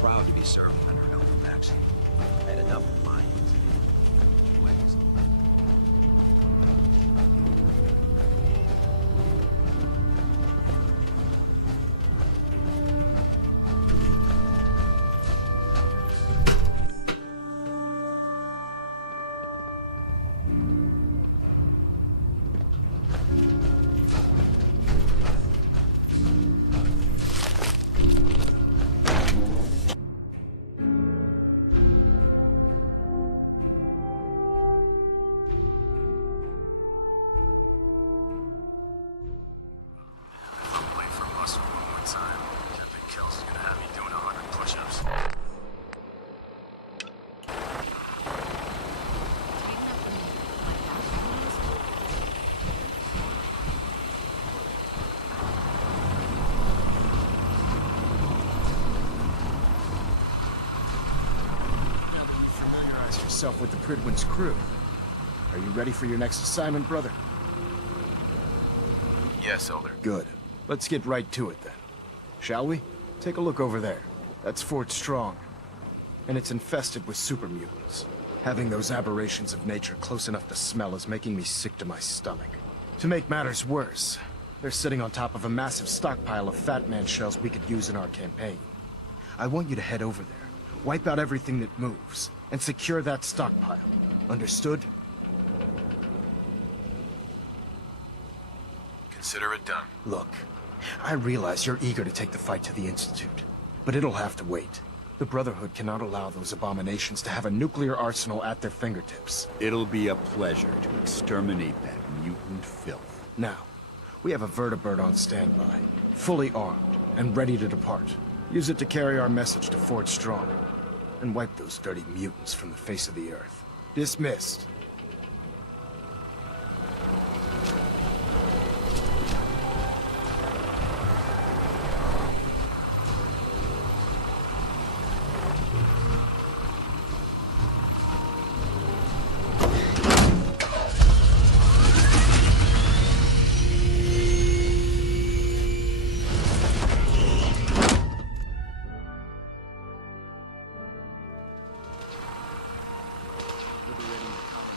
Proud to be serving under Elder Maxey. I had enough of mine. Yourself with the Pridwin's crew. Are you ready for your next assignment, brother? Yes, Elder. Good. Let's get right to it then. Shall we? Take a look over there. That's Fort Strong. And it's infested with super mutants. Having those aberrations of nature close enough to smell is making me sick to my stomach. To make matters worse, they're sitting on top of a massive stockpile of Fat Man shells we could use in our campaign. I want you to head over there, wipe out everything that moves, and secure that stockpile. Understood? Consider it done. Look, I realize you're eager to take the fight to the Institute, but it'll have to wait. The Brotherhood cannot allow those abominations to have a nuclear arsenal at their fingertips. It'll be a pleasure to exterminate that mutant filth. Now, we have a vertibird on standby, fully armed and ready to depart. Use it to carry our message to Fort Strong, and wipe those dirty mutants from the face of the earth. Dismissed. Liberating the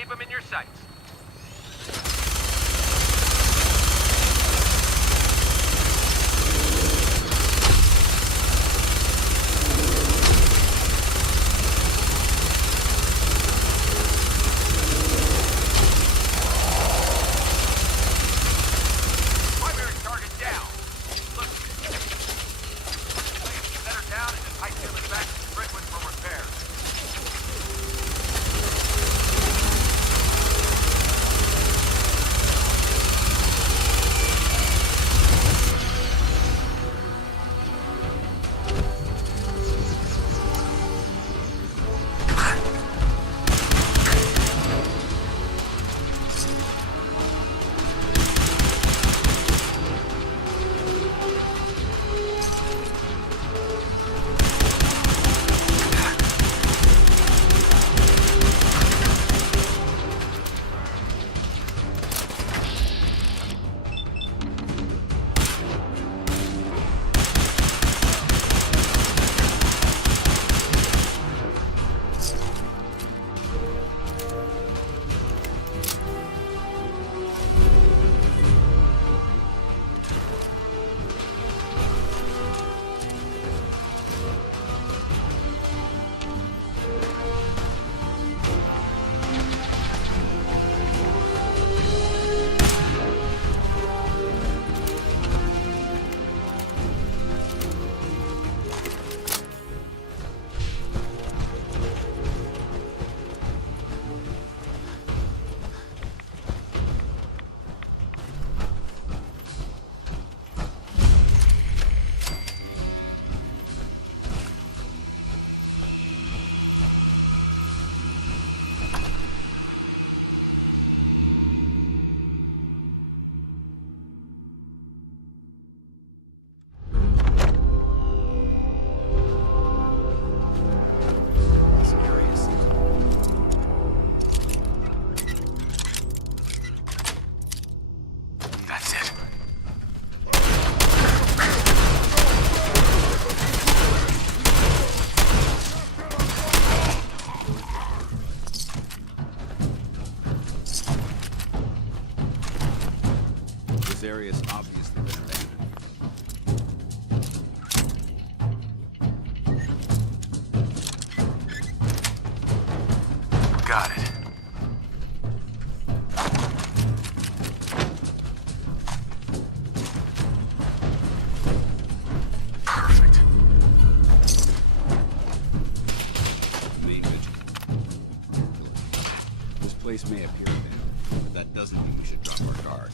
keep them in your sights. Primary target down. Look. Set her down and just hightail it back to Brentwood for repair. That's it. This area's obviously been abandoned. Got it. Perfect. Main vigil. This place may appear abandoned, but that doesn't mean we should drop our guard.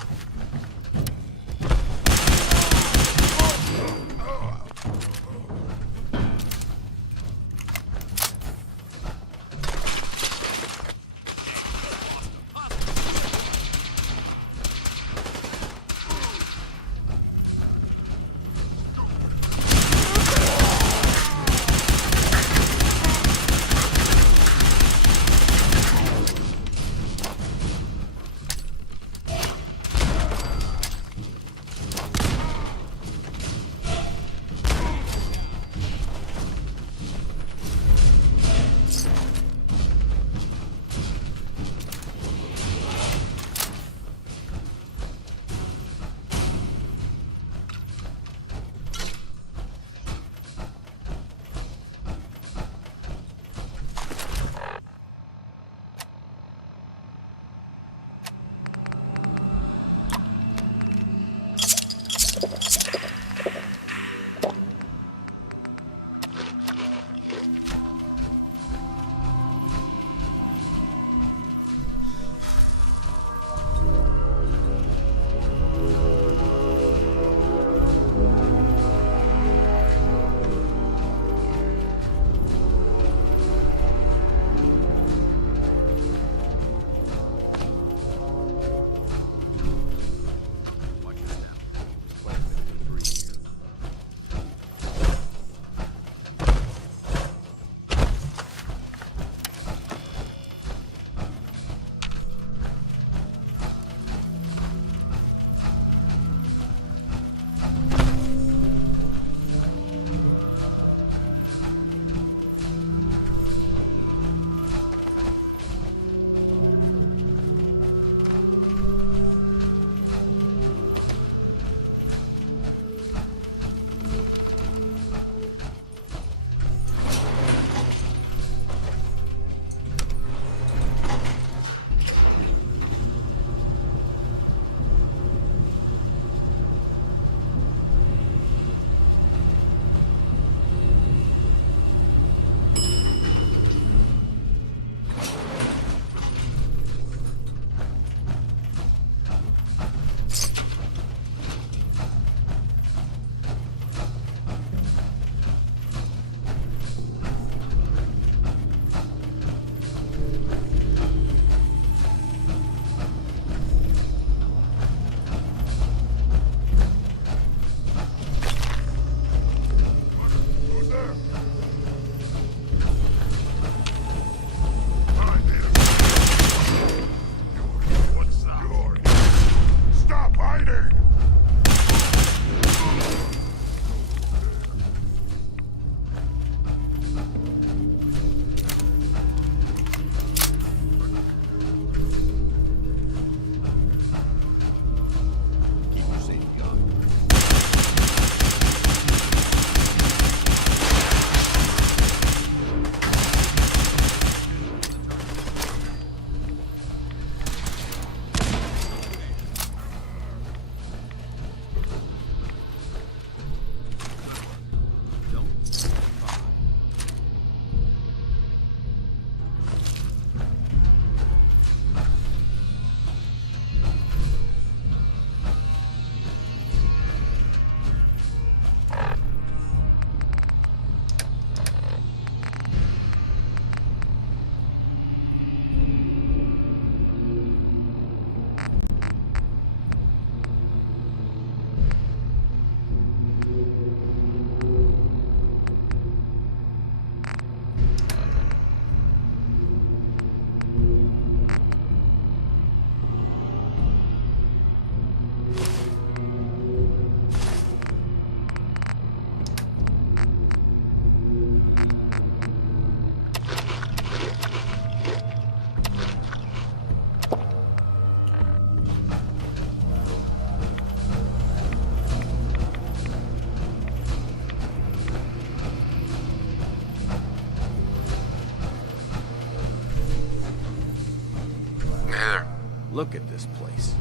Look at this place.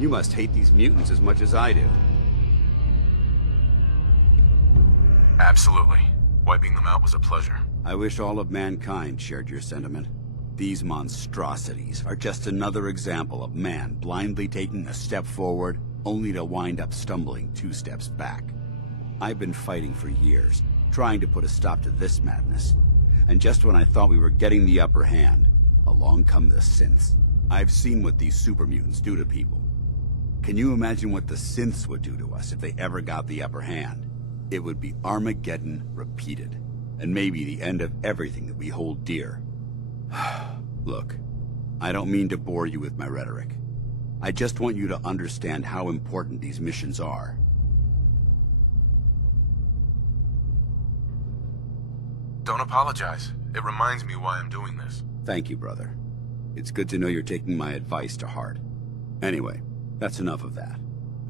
You must hate these mutants as much as I do. Absolutely. Wiping them out was a pleasure. I wish all of mankind shared your sentiment. These monstrosities are just another example of man blindly taking a step forward, only to wind up stumbling 2 steps back. I've been fighting for years, trying to put a stop to this madness. And just when I thought we were getting the upper hand, along come the synths. I've seen what these super mutants do to people. Can you imagine what the synths would do to us if they ever got the upper hand? It would be Armageddon repeated, and maybe the end of everything that we hold dear. Look, I don't mean to bore you with my rhetoric. I just want you to understand how important these missions are. Don't apologize. It reminds me why I'm doing this. Thank you, brother. It's good to know you're taking my advice to heart. Anyway, that's enough of that.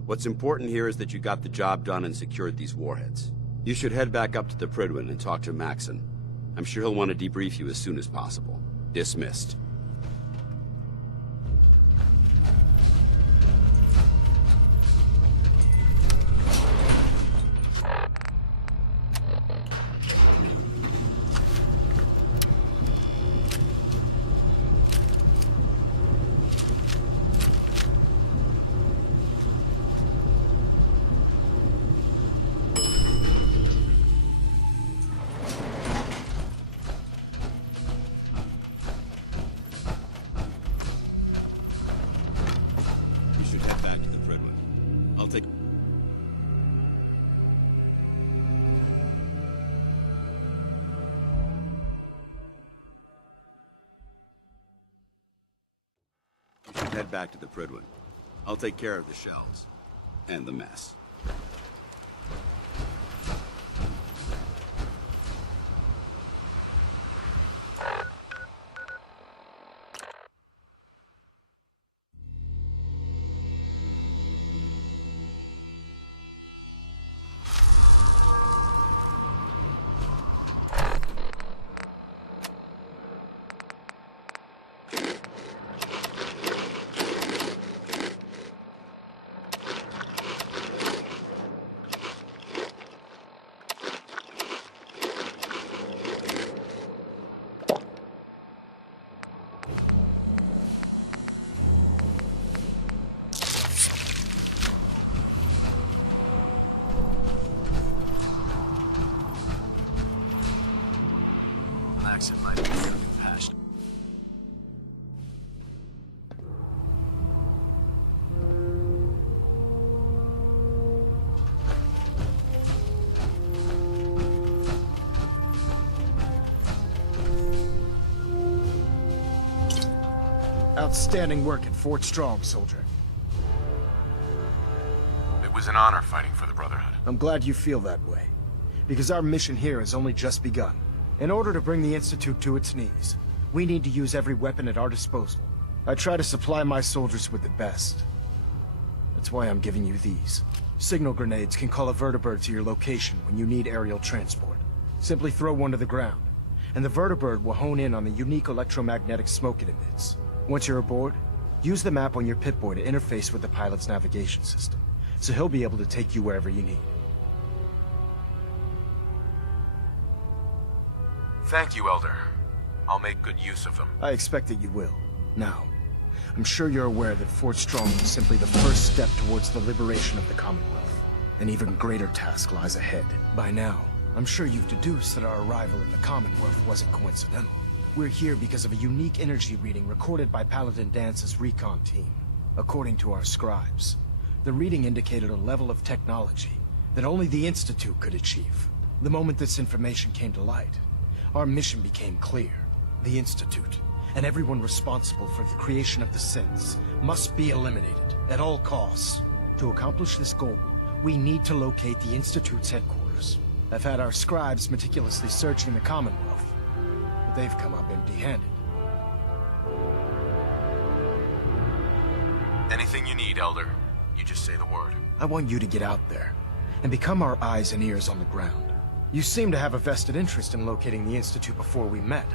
What's important here is that you got the job done and secured these warheads. You should head back up to the Prydwen and talk to Maxon. I'm sure he'll want to debrief you as soon as possible. Dismissed. Head back to the Prydwen. I'll take care of the shells. And the mess. Maxon might be feeling passionate. Outstanding work at Fort Strong, soldier. It was an honor fighting for the Brotherhood. I'm glad you feel that way, because our mission here has only just begun. In order to bring the Institute to its knees, we need to use every weapon at our disposal. I try to supply my soldiers with the best. That's why I'm giving you these. Signal grenades can call a vertibird to your location when you need aerial transport. Simply throw one to the ground, and the vertibird will hone in on the unique electromagnetic smoke it emits. Once you're aboard, use the map on your Pip-Boy to interface with the pilot's navigation system, so he'll be able to take you wherever you need. Thank you, Elder. I'll make good use of them. I expect that you will. Now, I'm sure you're aware that Fort Strong is simply the first step towards the liberation of the Commonwealth. An even greater task lies ahead. By now, I'm sure you've deduced that our arrival in the Commonwealth wasn't coincidental. We're here because of a unique energy reading recorded by Paladin Dance's recon team. According to our scribes, the reading indicated a level of technology that only the Institute could achieve. The moment this information came to light, our mission became clear. The Institute, and everyone responsible for the creation of the synths, must be eliminated at all costs. To accomplish this goal, we need to locate the Institute's headquarters. I've had our scribes meticulously searching the Commonwealth, but they've come up empty-handed. Anything you need, Elder. You just say the word. I want you to get out there and become our eyes and ears on the ground. You seem to have a vested interest in locating the Institute before we met,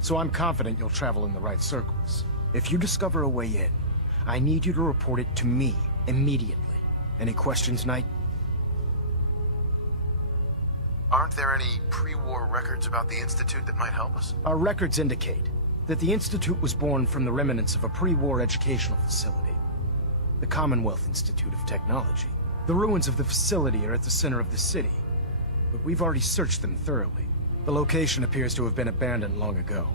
so I'm confident you'll travel in the right circles. If you discover a way in, I need you to report it to me immediately. Any questions, Knight? Aren't there any pre-war records about the Institute that might help us? Our records indicate that the Institute was born from the remnants of a pre-war educational facility, the Commonwealth Institute of Technology. The ruins of the facility are at the center of the city, but we've already searched them thoroughly. The location appears to have been abandoned long ago,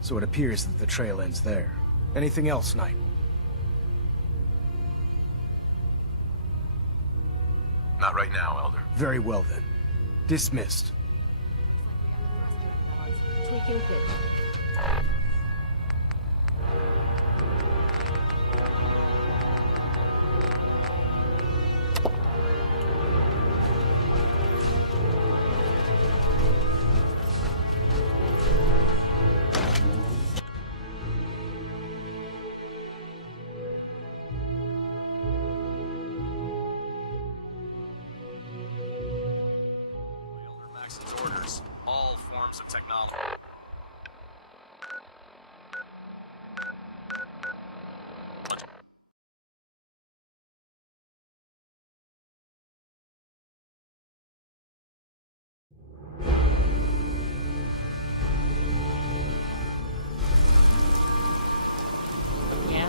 so it appears that the trail ends there. Anything else, Knight? Not right now, Elder. Very well then. Dismissed. Tweaking pitch. Maxon's orders. All forms of technology. Yeah.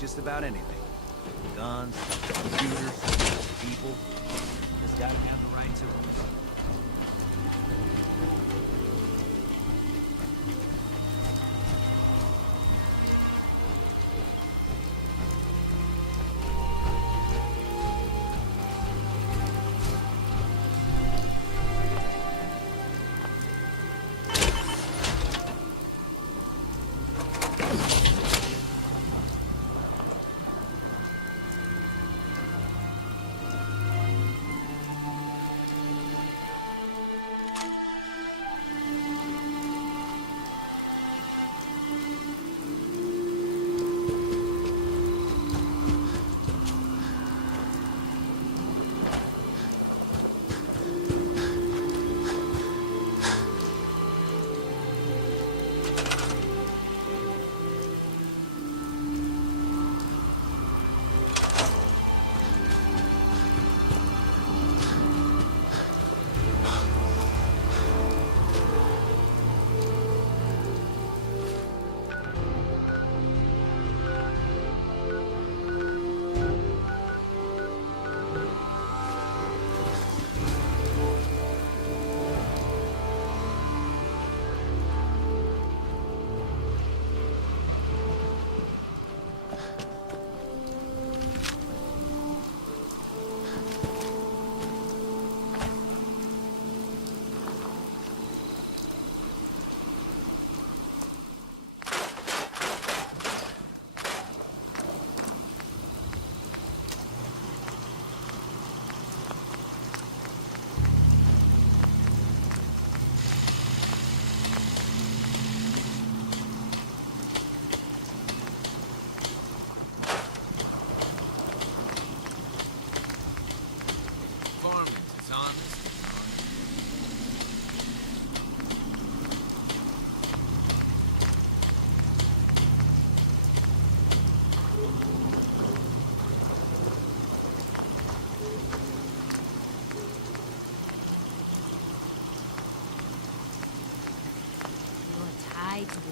Just about anything. Guns, computers, people. Just gotta have the right to it.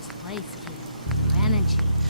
this place, kid. Your energy.